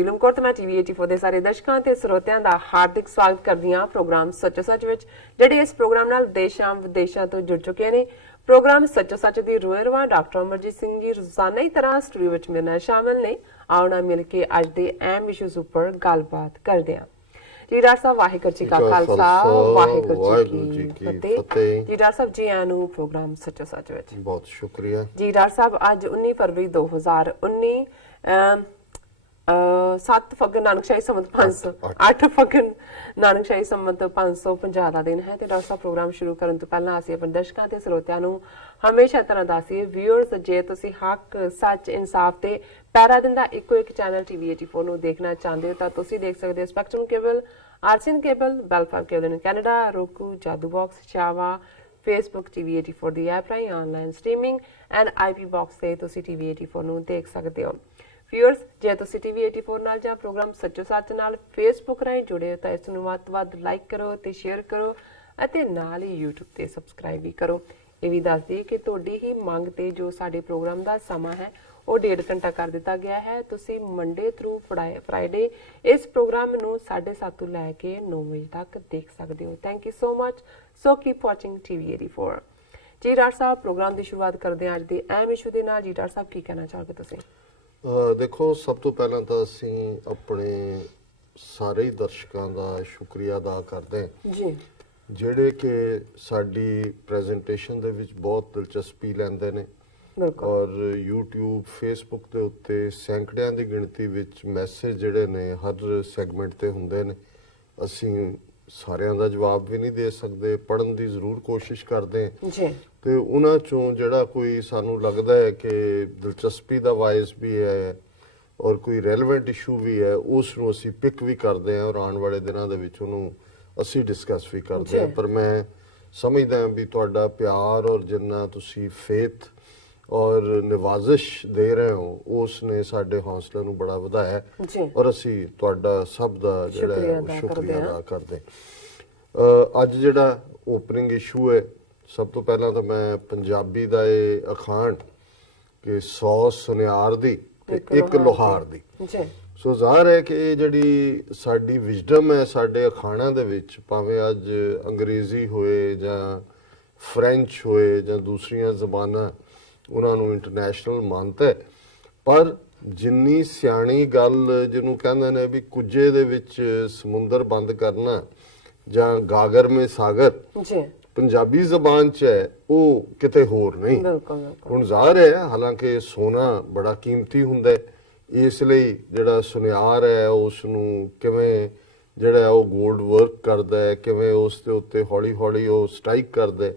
Film ਕੋਟ ਮੈਂ TV 84 ਦੇ ਸਾਰੇ ਦਰਸ਼ਕਾਂ ਤੇ ਸਰੋਤਿਆਂ ਦਾ ਹਾਰਦਿਕ ਸਵਾਗਤ ਕਰਦੀ ਹਾਂ ਪ੍ਰੋਗਰਾਮ ਸੱਚੋ ਸੱਚ ਵਿੱਚ, ਜਿਹੜੇ ਇਸ ਪ੍ਰੋਗਰਾਮ ਨਾਲ ਦੇਸ਼ਾਂ ਵਿਦੇਸ਼ਾਂ ਤੋਂ ਜੁੜ ਚੁੱਕੇ ਨੇ। ਪ੍ਰੋਗਰਾਮ ਸੱਚੋ ਸੱਚ ਦੀ ਰੂਹਰਵਾ ਡਾਕਟਰ ਅਮਰਜੀਤ ਸਿੰਘ ਜੀ ਰੋਜ਼ਾਨਾ ਹੀ ਤਰ੍ਹਾਂ ਸਟੂਡੀਓ ਵਿੱਚ ਮੇਰੇ ਨਾਲ ਸ਼ਾਮਲ ਨੇ। ਆਓ ਨਾ ਮਿਲ ਕੇ ਅੱਜ ਦੇ ਅਹਿਮ ਇਸ਼ੂਜ਼ ਉੱਪਰ ਗੱਲਬਾਤ ਕਰਦੇ ਹਾਂ। ਜੀ ਡਾਕਟਰ ਸਾਹਿਬ, ਵਾਹਿਗੁਰੂ ਜੀ ਕਾ ਖਾਲਸਾ, ਵਾਹਿਗੁਰੂ ਜੀ ਕੀ ਫਤਿਹ। ਜੀ ਡਾਕਟਰ ਸਾਹਿਬ, ਜੀ ਆਇਆਂ ਨੂੰ ਪ੍ਰੋਗਰਾਮ ਸੱਚੋ ਸੱਚ ਵਿੱਚ। ਬਹੁਤ ਸ਼ੁਕਰੀਆ ਜੀ ਡਾਕਟਰ ਸਾਹਿਬ। ਅੱਜ 19 ਫਰਵਰੀ 2019 7 ਫੱਗਣ ਨਾਨਕਸ਼ਾਹੀ ਸੰਮਤ 500 8 ਫੱਗਣ ਨਾਨਕਸ਼ਾਹੀ ਸੰਮਤ 550 ਦਾ ਦਿਨ ਹੈ। ਤੇ ਡਾਕਟਰ ਸਾਹਿਬ, ਪ੍ਰੋਗਰਾਮ ਸ਼ੁਰੂ ਕਰਨ ਤੋਂ ਪਹਿਲਾਂ ਅਸੀਂ ਆਪਣੇ ਦਰਸ਼ਕਾਂ ਤੇ ਸਰੋਤਿਆਂ ਨੂੰ ਹਮੇਸ਼ਾ ਤਰ੍ਹਾਂ ਦੱਸੀਏ, ਵਿਊਅਰਸ, ਜੇ ਤੁਸੀਂ ਹੱਕ, ਸੱਚ, ਇਨਸਾਫ ਤੇ ਪੈਰਾ ਦਿੰਦਾ ਇੱਕੋ ਇੱਕ ਚੈਨਲ ਟੀਵੀ 84 ਨੂੰ ਦੇਖਣਾ ਚਾਹੁੰਦੇ ਹੋ ਤਾਂ ਤੁਸੀਂ ਦੇਖ ਸਕਦੇ ਹੋ ਸਪੈਕਟਰਮ ਕੇਬਲ, ਆਰਸੀਐਨ ਕੇਬਲ, ਬੈਲਫਾਰ cable in Canada, roku, Jadoo box, ਚਾਵਾ, ਫੇਸਬੁੱਕ ਟੀਵੀ 84 ਦੀ ਐਪ ਰਾਹੀਂ online streaming and IP box ਤੇ ਤੁਸੀਂ ਟੀਵੀ 84 ਨੂੰ ਦੇਖ ਸਕਦੇ ਹੋ। ਵਿਊਅਰਸ, ਜੇ ਤੁਸੀਂ ਟੀਵੀ 84 ਨਾਲ ਜਾਂ ਪ੍ਰੋਗਰਾਮ ਸੱਚੋ ਸੱਚ ਨਾਲ ਫੇਸਬੁੱਕ ਰਾਹੀਂ ਜੁੜੇ ਹੋ ਤਾਂ ਇਸ ਨੂੰ ਵੱਧ ਤੋਂ ਵੱਧ ਲਾਈਕ ਕਰੋ ਤੇ ਸ਼ੇਅਰ ਕਰੋ ਅਤੇ ਨਾਲ ਹੀ YouTube ਤੇ ਸਬਸਕ੍ਰਾਈਬ ਵੀ ਕਰੋ। ਇਹ ਵੀ ਦੱਸ ਦਈਏ ਕਿ ਤੁਹਾਡੀ ਹੀ ਮੰਗ ਤੇ ਜੋ ਸਾਡੇ ਪ੍ਰੋਗਰਾਮ ਦਾ ਸਮਾਂ ਹੈ ਉਹ 1.5 ਘੰਟਾ ਕਰ ਦਿੱਤਾ ਗਿਆ ਹੈ। ਤੁਸੀਂ ਮੰਡੇ ਥਰੂ ਫਰਾਈਡੇ ਇਸ ਪ੍ਰੋਗਰਾਮ ਨੂੰ 7:30 ਤੋਂ ਲੈ ਕੇ 9 ਵਜੇ ਤੱਕ ਦੇਖ ਸਕਦੇ ਹੋ। Thank you so much. So keep watching TV 84। ਜੀ ਡਾਕਟਰ ਸਾਹਿਬ, ਪ੍ਰੋਗਰਾਮ ਦੀ ਸ਼ੁਰੂਆਤ ਕਰਦੇ ਹਾਂ ਅੱਜ ਦੇ ਅਹਿਮ ਇਸ਼ੂ ਦੇ ਨਾਲ। ਜੀ ਡਾਕਟਰ ਸਾਹਿਬ, ਕੀ ਕਹਿਣਾ ਚਾਹੋਗੇ ਤੁਸੀਂ? ਦੇਖੋ, ਸਭ ਤੋਂ ਪਹਿਲਾਂ ਤਾਂ ਅਸੀਂ ਆਪਣੇ ਸਾਰੇ ਹੀ ਦਰਸ਼ਕਾਂ ਦਾ ਸ਼ੁਕਰੀਆ ਅਦਾ ਕਰਦੇ ਹਾਂ ਜੀ, ਜਿਹੜੇ ਕਿ ਸਾਡੀ ਪ੍ਰੈਜੈਂਟੇਸ਼ਨ ਦੇ ਵਿੱਚ ਬਹੁਤ ਦਿਲਚਸਪੀ ਲੈਂਦੇ ਨੇ ਔਰ YouTube, Facebook ਦੇ ਉੱਤੇ ਸੈਂਕੜਿਆਂ ਦੀ ਗਿਣਤੀ ਵਿੱਚ ਮੈਸੇਜ ਜਿਹੜੇ ਨੇ ਹਰ ਸੈਗਮੈਂਟ ਤੇ ਹੁੰਦੇ ਨੇ। ਅਸੀਂ ਸਾਰਿਆਂ ਦਾ ਜਵਾਬ ਵੀ ਨਹੀਂ ਦੇ ਸਕਦੇ, ਪੜ੍ਹਨ ਦੀ ਜ਼ਰੂਰ ਕੋਸ਼ਿਸ਼ ਕਰਦੇ ਹਾਂ ਜੀ, ਤੇ ਉਹਨਾਂ ਚੋਂ ਜਿਹੜਾ ਕੋਈ ਸਾਨੂੰ ਲੱਗਦਾ ਹੈ ਕਿ ਦਿਲਚਸਪੀ ਦਾ ਵਾਇਸ ਵੀ ਹੈ ਔਰ ਕੋਈ ਰੈਲੇਵੈਂਟ ਇਸ਼ੂ ਵੀ ਹੈ, ਉਸ ਨੂੰ ਅਸੀਂ ਪਿਕ ਵੀ ਕਰਦੇ ਹਾਂ ਔਰ ਆਉਣ ਵਾਲੇ ਦਿਨਾਂ ਦੇ ਵਿੱਚ ਉਹਨੂੰ ਅਸੀਂ ਡਿਸਕਸ ਵੀ ਕਰਦੇ ਹਾਂ। ਪਰ ਮੈਂ ਸਮਝਦਾ ਵੀ ਤੁਹਾਡਾ ਪਿਆਰ ਔਰ ਜਿੰਨਾ ਤੁਸੀਂ ਫੇਥ ਔਰ ਨਿਵਾਜ਼ਿਸ਼ ਦੇ ਰਹੇ ਹੋ ਉਸ ਨੇ ਸਾਡੇ ਹੌਸਲੇ ਨੂੰ ਬੜਾ ਵਧਾਇਆ ਔਰ ਅਸੀਂ ਤੁਹਾਡਾ ਸਭ ਦਾ ਜਿਹੜਾ ਸ਼ੁਕਰੀਆ ਅਦਾ ਕਰਦੇ। ਅੱਜ ਜਿਹੜਾ ਓਪਨਿੰਗ ਇਸ਼ੂ ਹੈ, ਸਭ ਤੋਂ ਪਹਿਲਾਂ ਤਾਂ ਮੈਂ ਪੰਜਾਬੀ ਦਾ ਇਹ ਅਖਾਣ ਕਿ 100 ਸੁਨਿਆਰ ਦੀ ਤੇ 1 ਲੋਹਾਰ ਦੀ, ਸੋ ਜ਼ਾਹਰ ਹੈ ਕਿ ਇਹ ਜਿਹੜੀ ਸਾਡੀ ਵਿਜ਼ਡਮ ਹੈ ਸਾਡੇ ਅਖਾਣਾਂ ਦੇ ਵਿੱਚ, ਭਾਵੇਂ ਅੱਜ ਅੰਗਰੇਜ਼ੀ ਹੋਏ ਜਾਂ ਫ੍ਰੈਂਚ ਹੋਏ ਜਾਂ ਦੂਸਰੀਆਂ ਜ਼ਬਾਨਾਂ ਉਹਨਾਂ ਨੂੰ ਇੰਟਰਨੈਸ਼ਨਲ ਮਾਨਤਾ ਹੈ, ਪਰ ਜਿੰਨੀ ਸਿਆਣੀ ਗੱਲ ਜਿਹਨੂੰ ਕਹਿੰਦੇ ਨੇ ਵੀ ਕੁੱਜੇ ਦੇ ਵਿੱਚ ਸਮੁੰਦਰ ਬੰਦ ਕਰਨਾ ਜਾਂ ਗਾਗਰ ਮੇ ਸਾਗਰ, ਪੰਜਾਬੀ ਜ਼ਬਾਨ 'ਚ ਹੈ, ਉਹ ਕਿਤੇ ਹੋਰ ਨਹੀਂ। ਹੁਣ ਜ਼ਾਹਰ ਹੈ, ਹਾਲਾਂਕਿ ਸੋਨਾ ਬੜਾ ਕੀਮਤੀ ਹੁੰਦਾ ਹੈ, ਇਸ ਲਈ ਜਿਹੜਾ ਸੁਨਿਆਰ ਹੈ ਉਸ ਨੂੰ ਕਿਵੇਂ ਜਿਹੜਾ ਉਹ ਗੋਲਡ ਵਰਕ ਕਰਦਾ ਹੈ, ਕਿਵੇਂ ਉਸ ਦੇ ਉੱਤੇ ਹੌਲੀ ਹੌਲੀ ਉਹ ਸਟ੍ਰਾਈਕ ਕਰਦਾ ਹੈ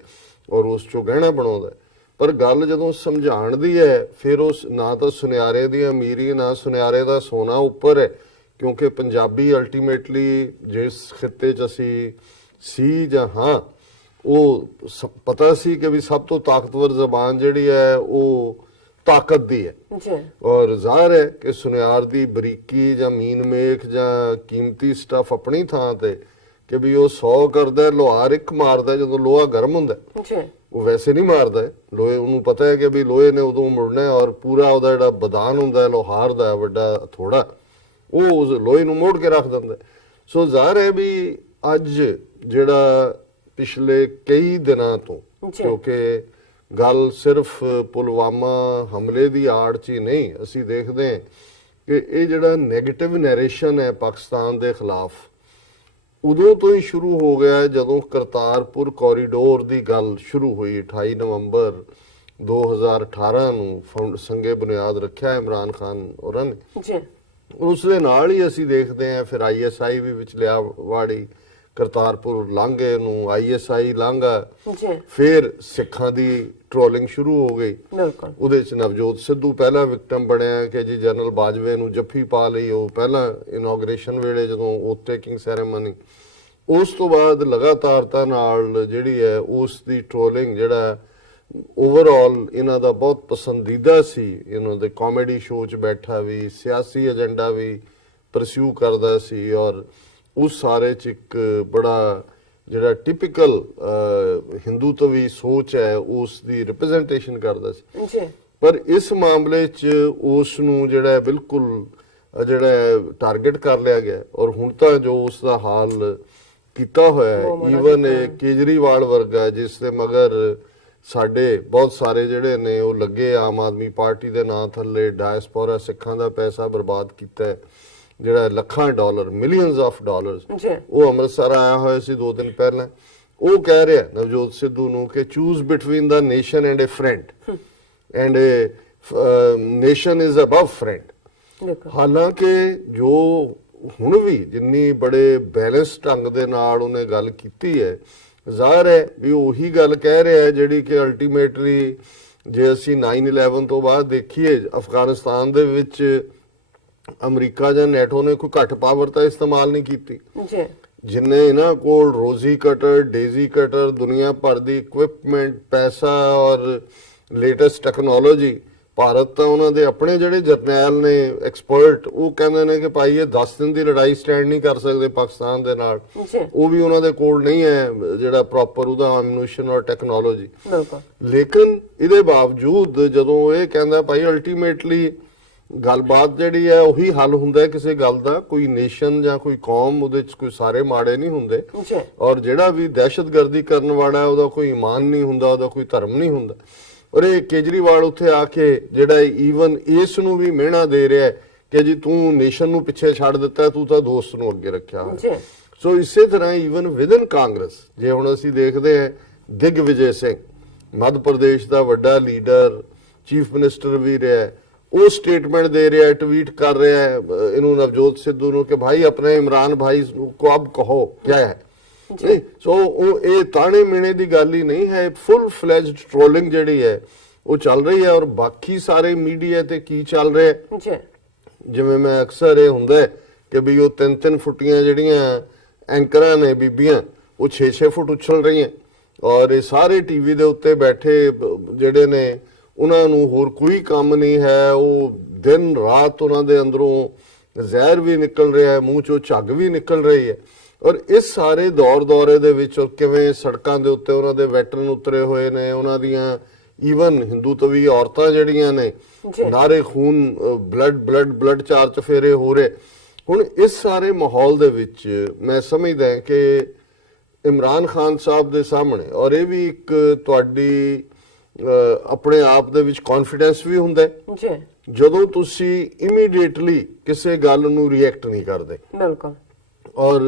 ਔਰ ਉਸ 'ਚੋਂ ਗਹਿਣਾ ਬਣਾਉਂਦਾ। ਪਰ ਗੱਲ ਜਦੋਂ ਸਮਝਾਉਣ ਦੀ ਹੈ, ਫਿਰ ਉਸ ਨਾ ਤਾਂ ਸੁਨਿਆਰੇ ਦੀ ਅਮੀਰੀ ਨਾ ਸੁਨਿਆਰੇ ਦਾ ਸੋਨਾ ਉੱਪਰ ਹੈ, ਕਿਉਂਕਿ ਪੰਜਾਬੀ ਅਲਟੀਮੇਟਲੀ ਜਿਸ ਖਿੱਤੇ 'ਚ ਅਸੀਂ ਸੀ ਜਾਂ ਹਾਂ, ਉਹ ਪਤਾ ਸੀ ਕਿ ਵੀ ਸਭ ਤੋਂ ਤਾਕਤਵਰ ਜ਼ਬਾਨ ਜਿਹੜੀ ਹੈ ਉਹ ਤਾਕਤ ਦੀ ਹੈ ਔਰ ਜ਼ਾਹਰ ਹੈ ਕਿ ਸੁਨਿਆਰ ਦੀ ਬਰੀਕੀ ਜਾਂ ਮੀਨ ਮੇਖ ਜਾਂ ਕੀਮਤੀ ਸਟਫ ਆਪਣੀ ਥਾਂ ਤੇ ਕਿ ਵੀ ਉਹ 100 ਕਰਦਾ, ਲੋਹਾਰ 1 ਮਾਰਦਾ। ਜਦੋਂ ਲੋਹਾ ਗਰਮ ਹੁੰਦਾ ਉਹ ਵੈਸੇ ਨਹੀਂ ਮਾਰਦਾ, ਲੋਹੇ ਉਹਨੂੰ ਪਤਾ ਹੈ ਕਿ ਵੀ ਲੋਹੇ ਨੇ ਉਦੋਂ ਮੁੜਨਾ ਔਰ ਪੂਰਾ ਉਹਦਾ ਜਿਹੜਾ ਬਦਾਨ ਹੁੰਦਾ ਲੋਹਾਰ ਦਾ ਵੱਡਾ ਥੋੜਾ, ਉਹ ਉਸ ਲੋਹੇ ਨੂੰ ਮੋੜ ਕੇ ਰੱਖ ਦਿੰਦਾ। ਸੋ ਜ਼ਾਹਰ ਹੈ ਵੀ ਅੱਜ ਜਿਹੜਾ ਪਿਛਲੇ ਕਈ ਦਿਨਾਂ ਤੋਂ, ਕਿਉਂਕਿ ਗੱਲ ਸਿਰਫ ਪੁਲਵਾਮਾ ਹਮਲੇ ਦੀ ਆੜ 'ਚ ਹੀ ਨਹੀਂ, ਅਸੀਂ ਦੇਖਦੇ ਹਾਂ ਕਿ ਇਹ ਜਿਹੜਾ ਨੈਗੇਟਿਵ ਨੈਰੇਸ਼ਨ ਹੈ ਪਾਕਿਸਤਾਨ ਦੇ ਖਿਲਾਫ, ਉਦੋਂ ਤੋਂ ਹੀ ਸ਼ੁਰੂ ਹੋ ਗਿਆ ਜਦੋਂ ਕਰਤਾਰਪੁਰ ਕੋਰੀਡੋਰ ਦੀ ਗੱਲ ਸ਼ੁਰੂ ਹੋਈ। 28 ਨਵੰਬਰ 2018 ਨੂੰ ਸੰਗੇ ਬੁਨਿਆਦ ਰੱਖਿਆ ਇਮਰਾਨ ਖਾਨ ਹੋਰਾਂ ਨੇ। ਉਸ ਦੇ ਨਾਲ ਹੀ ਅਸੀਂ ਦੇਖਦੇ ਹਾਂ ਫਿਰ ISI ਵੀ ਵਿੱਚ ਲਿਆ ਵਾੜੀ, ਕਰਤਾਰਪੁਰ ਲਾਂਘੇ ਨੂੰ ISI ਲਾਂਘਾ, ਫਿਰ ਸਿੱਖਾਂ ਦੀ ਟ੍ਰੋਲਿੰਗ ਸ਼ੁਰੂ ਹੋ ਗਈ। ਉਹਦੇ 'ਚ ਨਵਜੋਤ ਸਿੱਧੂ ਪਹਿਲਾ ਵਿਕਟਮ ਬਣਿਆ ਕਿ ਜੀ ਜਨਰਲ ਬਾਜਵੇ ਨੂੰ ਜੱਫੀ ਪਾ ਲਈ, ਉਹ ਪਹਿਲਾਂ ਇਨੋਗ੍ਰੇਸ਼ਨ ਵੇਲੇ ਜਦੋਂ ਓਥ ਟੇਕਿੰਗ ਸੈਰੇਮਨੀ। ਉਸ ਤੋਂ ਬਾਅਦ ਲਗਾਤਾਰਤਾ ਨਾਲ ਜਿਹੜੀ ਹੈ ਉਸ ਦੀ ਟ੍ਰੋਲਿੰਗ ਜਿਹੜਾ ਓਵਰਆਲ ਇਹਨਾਂ ਦਾ ਬਹੁਤ ਪਸੰਦੀਦਾ ਸੀ। ਇਹਨਾਂ ਦੇ ਕਾਮੇਡੀ ਸ਼ੋਅ 'ਚ ਬੈਠਾ ਵੀ ਸਿਆਸੀ ਏਜੰਡਾ ਵੀ ਪਰਸਿਊ ਕਰਦਾ ਸੀ ਔਰ ਉਸ ਸਾਰੇ 'ਚ ਇੱਕ ਬੜਾ ਜਿਹੜਾ ਟਿਪੀਕਲ ਹਿੰਦੂਤਵੀ ਸੋਚ ਹੈ ਉਸ ਦੀ ਰਿਪਰੈਜ਼ੈਂਟੇਸ਼ਨ ਕਰਦਾ ਸੀ। ਪਰ ਇਸ ਮਾਮਲੇ 'ਚ ਉਸ ਨੂੰ ਜਿਹੜਾ ਬਿਲਕੁਲ ਜਿਹੜਾ ਟਾਰਗੇਟ ਕਰ ਲਿਆ ਗਿਆ ਔਰ ਹੁਣ ਤਾਂ ਜੋ ਉਸ ਦਾ ਹਾਲ ਕੀਤਾ ਹੋਇਆ ਹੈ ਈਵਨ ਕੇਜਰੀਵਾਲ ਵਰਗਾ ਜਿਸ ਦੇ ਮਗਰ ਸਾਡੇ ਬਹੁਤ ਸਾਰੇ ਜਿਹੜੇ ਨੇ ਉਹ ਲੱਗੇ ਆਮ ਆਦਮੀ ਪਾਰਟੀ ਦੇ ਨਾਂ ਥੱਲੇ ਡਾਇਸਪੋਰਾ ਸਿੱਖਾਂ ਦਾ ਪੈਸਾ ਬਰਬਾਦ ਕੀਤਾ ਹੈ ਜਿਹੜਾ ਲੱਖਾਂ ਡਾਲਰ ਮਿਲੀਅਨਸ ਆਫ ਡਾਲਰਸ ਉਹ ਅੰਮ੍ਰਿਤਸਰ ਆਇਆ ਹੋਇਆ ਸੀ 2 ਦਿਨ ਪਹਿਲਾਂ ਉਹ ਕਹਿ ਰਿਹਾ ਨਵਜੋਤ ਸਿੱਧੂ ਨੂੰ ਕਿ choose between the nation and a friend and nation is above friend ਹਾਲਾਂਕਿ ਜੋ ਹੁਣ ਵੀ ਜਿੰਨੀ ਬੜੇ ਬੈਲੈਂਸ ਢੰਗ ਦੇ ਨਾਲ ਉਹਨੇ ਗੱਲ ਕੀਤੀ ਹੈ ਜ਼ਾਹਰ ਹੈ ਵੀ ਉਹੀ ਗੱਲ ਕਹਿ ਰਿਹਾ ਹੈ ਜਿਹੜੀ ਕਿ ਅਲਟੀਮੇਟਲੀ ਜੇ ਅਸੀਂ 9/11 ਤੋਂ ਬਾਅਦ ਦੇਖੀਏ ਅਫਗਾਨਿਸਤਾਨ ਦੇ ਵਿੱਚ ਅਮਰੀਕਾ ਜਾਂ ਨੈਟੋ ਨੇ ਕੋਈ ਘੱਟ ਪਾਵਰ ਤਾਂ ਇਸਤੇਮਾਲ ਨਹੀਂ ਕੀਤੀ ਜਿੰਨੇ ਇਹਨਾਂ ਕੋਲ ਰੋਜ਼ੀ ਕਟਰ ਡੇਜ਼ੀ ਕਟਰ ਦੁਨੀਆ ਭਰ ਦੀ ਇਕਵਿਪਮੈਂਟ ਪੈਸਾ ਔਰ ਲੇਟੈਸਟ ਟੈਕਨੋਲੋਜੀ ਭਾਰਤ ਤਾਂ ਉਹਨਾਂ ਦੇ ਆਪਣੇ ਜਿਹੜੇ ਜਰਨੈਲ ਨੇ ਐਕਸਪਰਟ ਉਹ ਕਹਿੰਦੇ ਨੇ ਕਿ ਭਾਈ ਇਹ 10 ਦਿਨ ਦੀ ਲੜਾਈ ਸਟੈਂਡ ਨਹੀਂ ਕਰ ਸਕਦੇ ਪਾਕਿਸਤਾਨ ਦੇ ਨਾਲ ਉਹ ਵੀ ਉਹਨਾਂ ਦੇ ਕੋਲ ਨਹੀਂ ਹੈ ਜਿਹੜਾ ਪ੍ਰੋਪਰ ਉਹਦਾ ਐਮੂਨੀਸ਼ਨ ਔਰ ਟੈਕਨੋਲੋਜੀ ਲੇਕਿਨ ਇਹਦੇ ਬਾਵਜੂਦ ਜਦੋਂ ਇਹ ਕਹਿੰਦਾ ਭਾਈ ਅਲਟੀਮੇਟਲੀ ਗੱਲਬਾਤ ਜਿਹੜੀ ਹੈ ਉਹੀ ਹੱਲ ਹੁੰਦਾ ਕਿਸੇ ਗੱਲ ਦਾ ਕੋਈ ਨੇਸ਼ਨ ਜਾਂ ਕੋਈ ਕੌਮ ਉਹਦੇ ਚ ਕੋਈ ਸਾਰੇ ਮਾੜੇ ਨਹੀਂ ਹੁੰਦੇ ਔਰ ਜਿਹੜਾ ਵੀ ਦਹਿਸ਼ਤਗਰਦੀ ਕਰਨ ਵਾਲਾ ਉਹਦਾ ਕੋਈ ਈਮਾਨ ਨਹੀਂ ਹੁੰਦਾ ਉਹਦਾ ਕੋਈ ਧਰਮ ਨਹੀਂ ਹੁੰਦਾ ਔਰ ਇਹ ਕੇਜਰੀਵਾਲ ਉੱਥੇ ਆ ਕੇ ਜਿਹੜਾ ਈਵਨ ਇਸ ਨੂੰ ਵੀ ਮਿਹਣਾ ਦੇ ਰਿਹਾ ਕਿ ਜੀ ਤੂੰ ਨੇਸ਼ਨ ਨੂੰ ਪਿੱਛੇ ਛੱਡ ਦਿੱਤਾ ਤੂੰ ਤਾਂ ਦੋਸਤ ਨੂੰ ਅੱਗੇ ਰੱਖਿਆ ਹੋਇਆ ਸੋ ਇਸੇ ਤਰ੍ਹਾਂ ਈਵਨ ਵਿਦਨ ਕਾਂਗਰਸ ਜੇ ਹੁਣ ਅਸੀਂ ਦੇਖਦੇ ਹਾਂ ਦਿਗਵਿਜੇ ਸਿੰਘ ਮੱਧ ਪ੍ਰਦੇਸ਼ ਦਾ ਵੱਡਾ ਲੀਡਰ ਚੀਫ ਮਿਨਿਸਟਰ ਵੀ ਰਿਹਾ ਉਹ ਸਟੇਟਮੈਂਟ ਦੇ ਰਿਹਾ ਟਵੀਟ ਕਰ ਰਿਹਾ ਹੈ ਇਹਨੂੰ ਨਵਜੋਤ ਸਿੱਧੂ ਨੂੰ ਕਿ ਭਾਈ ਆਪਣੇ ਇਮਰਾਨ ਭਾਈ को अब कहो क्या है ਸੋ ਉਹ ਇਹ ਤਾਣੇ ਮਿਹਣੇ ਦੀ ਗੱਲ ਹੀ ਨਹੀਂ ਹੈ ਫੁੱਲ ਫਲੈਜਡ ਟ੍ਰੋਲਿੰਗ ਜਿਹੜੀ ਹੈ ਉਹ ਚੱਲ ਰਹੀ ਹੈ ਔਰ ਬਾਕੀ ਸਾਰੇ ਮੀਡੀਆ ਤੇ ਕੀ ਚੱਲ ਰਿਹਾ ਹੈ ਜਿਵੇਂ ਮੈਂ ਅਕਸਰ ਇਹ ਹੁੰਦਾ ਕਿ ਵੀ ਉਹ 3-3 ਫੁੱਟੀਆਂ ਜਿਹੜੀਆਂ ਐਂਕਰਾਂ ਨੇ ਬੀਬੀਆਂ ਉਹ 6-6 ਫੁੱਟ ਉਛਲ ਰਹੀਆਂ ਔਰ ਇਹ ਸਾਰੇ ਟੀਵੀ ਦੇ ਉੱਤੇ ਬੈਠੇ ਜਿਹੜੇ ਨੇ ਉਹਨਾਂ ਨੂੰ ਹੋਰ ਕੋਈ ਕੰਮ ਨਹੀਂ ਹੈ ਉਹ ਦਿਨ ਰਾਤ ਉਹਨਾਂ ਦੇ ਅੰਦਰੋਂ ਜ਼ਹਿਰ ਵੀ ਨਿਕਲ ਰਿਹਾ ਹੈ ਮੂੰਹ ਚੋਂ ਝੱਗ ਵੀ ਨਿਕਲ ਰਹੀ ਹੈ ਔਰ ਇਸ ਸਾਰੇ ਦੌਰੇ ਦੇ ਵਿੱਚ ਕਿਵੇਂ ਸੜਕਾਂ ਦੇ ਉੱਤੇ ਉਹਨਾਂ ਦੇ ਵੈਟਰਨ ਉਤਰੇ ਹੋਏ ਨੇ ਉਹਨਾਂ ਦੀਆਂ ਈਵਨ ਹਿੰਦੂਤਵੀ ਔਰਤਾਂ ਜਿਹੜੀਆਂ ਨੇ ਨਾਰੇ ਖੂਨ ਬਲੱਡ ਚਾਰ ਚਫੇਰੇ ਹੋ ਰਹੇ ਹੁਣ ਇਸ ਸਾਰੇ ਮਾਹੌਲ ਦੇ ਵਿੱਚ ਮੈਂ ਸਮਝਦਾ ਕਿ ਇਮਰਾਨ ਖਾਨ ਸਾਹਿਬ ਦੇ ਸਾਹਮਣੇ ਔਰ ਇਹ ਵੀ ਇੱਕ ਤੁਹਾਡੀ ਆਪਣੇ ਆਪ ਦੇ ਵਿੱਚ ਕੌਨਫੀਡੈਂਸ ਵੀ ਹੁੰਦਾ ਹੈ ਜਦੋਂ ਤੁਸੀਂ ਇਮੀਡੀਏਟਲੀ ਕਿਸੇ ਗੱਲ ਨੂੰ ਰਿਐਕਟ ਨਹੀਂ ਕਰਦੇ ਬਿਲਕੁਲ ਔਰ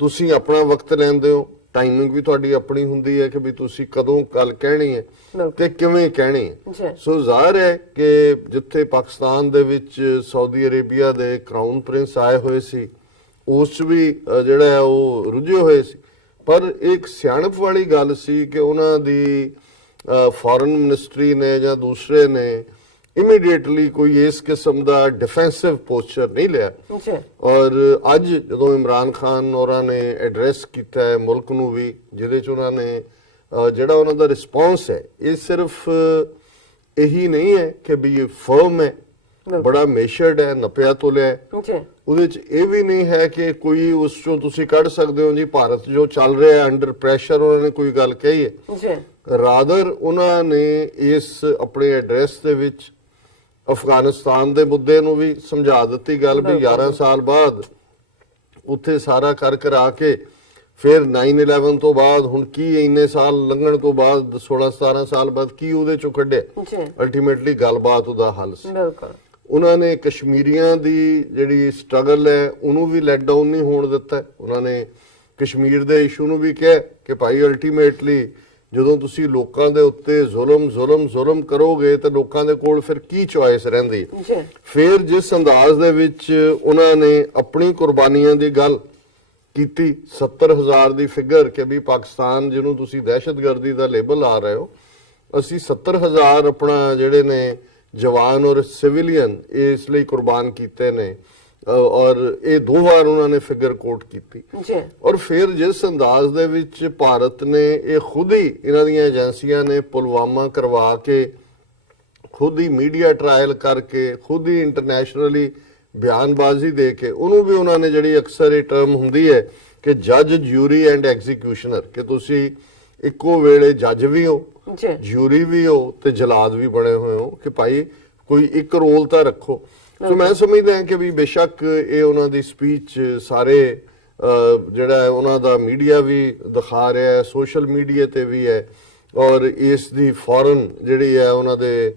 ਤੁਸੀਂ ਆਪਣਾ ਵਕਤ ਲੈਂਦੇ ਹੋ ਟਾਈਮਿੰਗ ਵੀ ਤੁਹਾਡੀ ਆਪਣੀ ਹੁੰਦੀ ਹੈ ਕਿ ਵੀ ਤੁਸੀਂ ਕਦੋਂ ਗੱਲ ਕਹਿਣੀ ਹੈ ਤੇ ਕਿਵੇਂ ਕਹਿਣੀ ਹੈ ਸੋ ਜ਼ਾਹਰ ਹੈ ਕਿ ਜਿੱਥੇ ਪਾਕਿਸਤਾਨ ਦੇ ਵਿੱਚ ਸਾਊਦੀ ਅਰੇਬੀਆ ਦੇ ਕਰਾਊਨ ਪ੍ਰਿੰਸ ਆਏ ਹੋਏ ਸੀ ਉਸ 'ਚ ਵੀ ਜਿਹੜਾ ਹੈ ਉਹ ਰੁੱਝੇ ਹੋਏ ਸੀ ਪਰ ਇੱਕ ਸਿਆਣਪ ਵਾਲੀ ਗੱਲ ਸੀ ਕਿ ਉਹਨਾਂ ਦੀ ਫੋਰਨ ਮਿਨਿਸਟਰੀ ਨੇ ਜਾਂ ਦੂਸਰੇ ਨੇ ਇਮੀਡੀਏਟਲੀ ਕੋਈ ਇਸ ਕਿਸਮ ਦਾ ਡਿਫੈਂਸਿਵ ਪੋਸਚਰ ਨਹੀਂ ਲਿਆ ਔਰ ਅੱਜ ਜਦੋਂ ਇਮਰਾਨ ਖਾਨ ਹੋਰਾਂ ਨੇ ਐਡਰੈਸ ਕੀਤਾ ਹੈ ਮੁਲਕ ਨੂੰ ਵੀ ਜਿਹਦੇ 'ਚ ਉਹਨਾਂ ਨੇ ਜਿਹੜਾ ਉਹਨਾਂ ਦਾ ਰਿਸਪੌਂਸ ਹੈ ਇਹ ਸਿਰਫ ਇਹੀ ਨਹੀਂ ਹੈ ਕਿ ਵੀ ਇਹ ਫਰਮ ਹੈ ਬੜਾ ਮੇਸ਼ਰਡ ਹੈ ਨਪਿਆ ਤੋਲਿਆ ਉਹਦੇ 'ਚ ਇਹ ਵੀ ਨਹੀਂ ਹੈ ਕਿ ਕੋਈ ਉਸ ਚੋਂ ਤੁਸੀਂ ਕੱਢ ਸਕਦੇ ਹੋ ਜੀ ਭਾਰਤ ਜੋ ਚੱਲ ਰਿਹਾ ਹੈ ਅੰਡਰ ਪ੍ਰੈਸ਼ਰ ਉਹਨਾਂ ਨੇ ਕੋਈ ਗੱਲ ਕਹੀ ਹੈ ਰਾਦਰ ਉਹਨਾਂ ਨੇ ਇਸ ਆਪਣੇ ਐਡਰੈਸ ਦੇ ਵਿੱਚ ਅਫਗਾਨਿਸਤਾਨ ਦੇ ਮੁੱਦੇ ਨੂੰ ਵੀ ਸਮਝਾ ਦਿੱਤੀ ਗੱਲ ਵੀ 11 ਸਾਲ ਬਾਅਦ ਉੱਥੇ ਸਾਰਾ ਕਰਾ ਕੇ ਫਿਰ 9/11 ਤੋਂ ਬਾਅਦ ਹੁਣ ਕੀ ਇੰਨੇ ਸਾਲ ਲੰਘਣ ਤੋਂ ਬਾਅਦ 16-17 ਸਾਲ ਬਾਅਦ ਕੀ ਉਹਦੇ ਚੋਂ ਕੱਢਿਆ ਅਲਟੀਮੇਟਲੀ ਗੱਲਬਾਤ ਉਹਦਾ ਹੱਲ ਸੀ ਉਹਨਾਂ ਨੇ ਕਸ਼ਮੀਰੀਆਂ ਦੀ ਜਿਹੜੀ ਸਟਰਗਲ ਹੈ ਉਹਨੂੰ ਵੀ ਲੈਟ ਡਾਊਨ ਨਹੀਂ ਹੋਣ ਦਿੱਤਾ ਉਹਨਾਂ ਨੇ ਕਸ਼ਮੀਰ ਦੇ ਇਸ਼ੂ ਨੂੰ ਵੀ ਕਿਹਾ ਕਿ ਭਾਈ ਅਲਟੀਮੇਟਲੀ ਜਦੋਂ ਤੁਸੀਂ ਲੋਕਾਂ ਦੇ ਉੱਤੇ ਜ਼ੁਲਮ ਕਰੋਗੇ ਤਾਂ ਲੋਕਾਂ ਦੇ ਕੋਲ ਫਿਰ ਕੀ ਚੁਆਇਸ ਰਹਿੰਦੀ ਫਿਰ ਜਿਸ ਅੰਦਾਜ਼ ਦੇ ਵਿੱਚ ਉਹਨਾਂ ਨੇ ਆਪਣੀ ਕੁਰਬਾਨੀਆਂ ਦੀ ਗੱਲ ਕੀਤੀ 70,000 ਦੀ ਫਿਗਰ ਕਿ ਵੀ ਪਾਕਿਸਤਾਨ ਜਿਹਨੂੰ ਤੁਸੀਂ ਦਹਿਸ਼ਤਗਰਦੀ ਦਾ ਲੇਬਲ ਲਾ ਰਹੇ ਹੋ ਅਸੀਂ 70,000 ਆਪਣਾ ਜਿਹੜੇ ਨੇ ਜਵਾਨ ਔਰ ਸਿਵਿਲੀਅਨ ਇਸ ਲਈ ਕੁਰਬਾਨ ਕੀਤੇ ਨੇ ਔਰ ਇਹ 2 ਵਾਰ ਉਹਨਾਂ ਨੇ ਫਿਗਰ ਕੋਟ ਕੀਤੀ ਔਰ ਫਿਰ ਜਿਸ ਅੰਦਾਜ਼ ਦੇ ਵਿੱਚ ਭਾਰਤ ਨੇ ਇਹ ਖੁਦ ਹੀ ਇਹਨਾਂ ਦੀਆਂ ਏਜੰਸੀਆਂ ਨੇ ਪੁਲਵਾਮਾ ਕਰਵਾ ਕੇ ਖੁਦ ਹੀ ਮੀਡੀਆ ਟ੍ਰਾਇਲ ਕਰਕੇ ਖੁਦ ਹੀ ਇੰਟਰਨੈਸ਼ਨਲੀ ਬਿਆਨਬਾਜ਼ੀ ਦੇ ਕੇ ਉਹਨੂੰ ਵੀ ਉਹਨਾਂ ਨੇ ਜਿਹੜੀ ਅਕਸਰ ਇਹ ਟਰਮ ਹੁੰਦੀ ਹੈ ਕਿ ਜੱਜ ਜਿਊਰੀ ਐਂਡ ਐਗਜ਼ੀਕਿਊਸ਼ਨਰ ਕਿ ਤੁਸੀਂ ਇੱਕੋ ਵੇਲੇ ਜੱਜ ਵੀ ਹੋ ਜਿਊਰੀ ਵੀ ਹੋ ਤੇ ਜਲਾਦ ਵੀ ਬਣੇ ਹੋਏ ਹੋ ਕਿ ਭਾਈ ਕੋਈ ਇੱਕ ਰੋਲ ਤਾਂ ਰੱਖੋ ਸੋ ਮੈਂ ਸਮਝਦਾ ਹਾਂ ਕਿ ਵੀ ਬੇਸ਼ੱਕ ਇਹ ਉਹਨਾਂ ਦੀ ਸਪੀਚ ਸਾਰੇ ਜਿਹੜਾ ਹੈ ਉਹਨਾਂ ਦਾ ਮੀਡੀਆ ਵੀ ਦਿਖਾ ਰਿਹਾ ਹੈ, ਸੋਸ਼ਲ ਮੀਡੀਆ ਤੇ ਵੀ ਹੈ, ਔਰ ਇਸ ਦੀ ਫੋਰਨ ਜਿਹੜੀ ਹੈ ਉਹਨਾਂ ਦੇ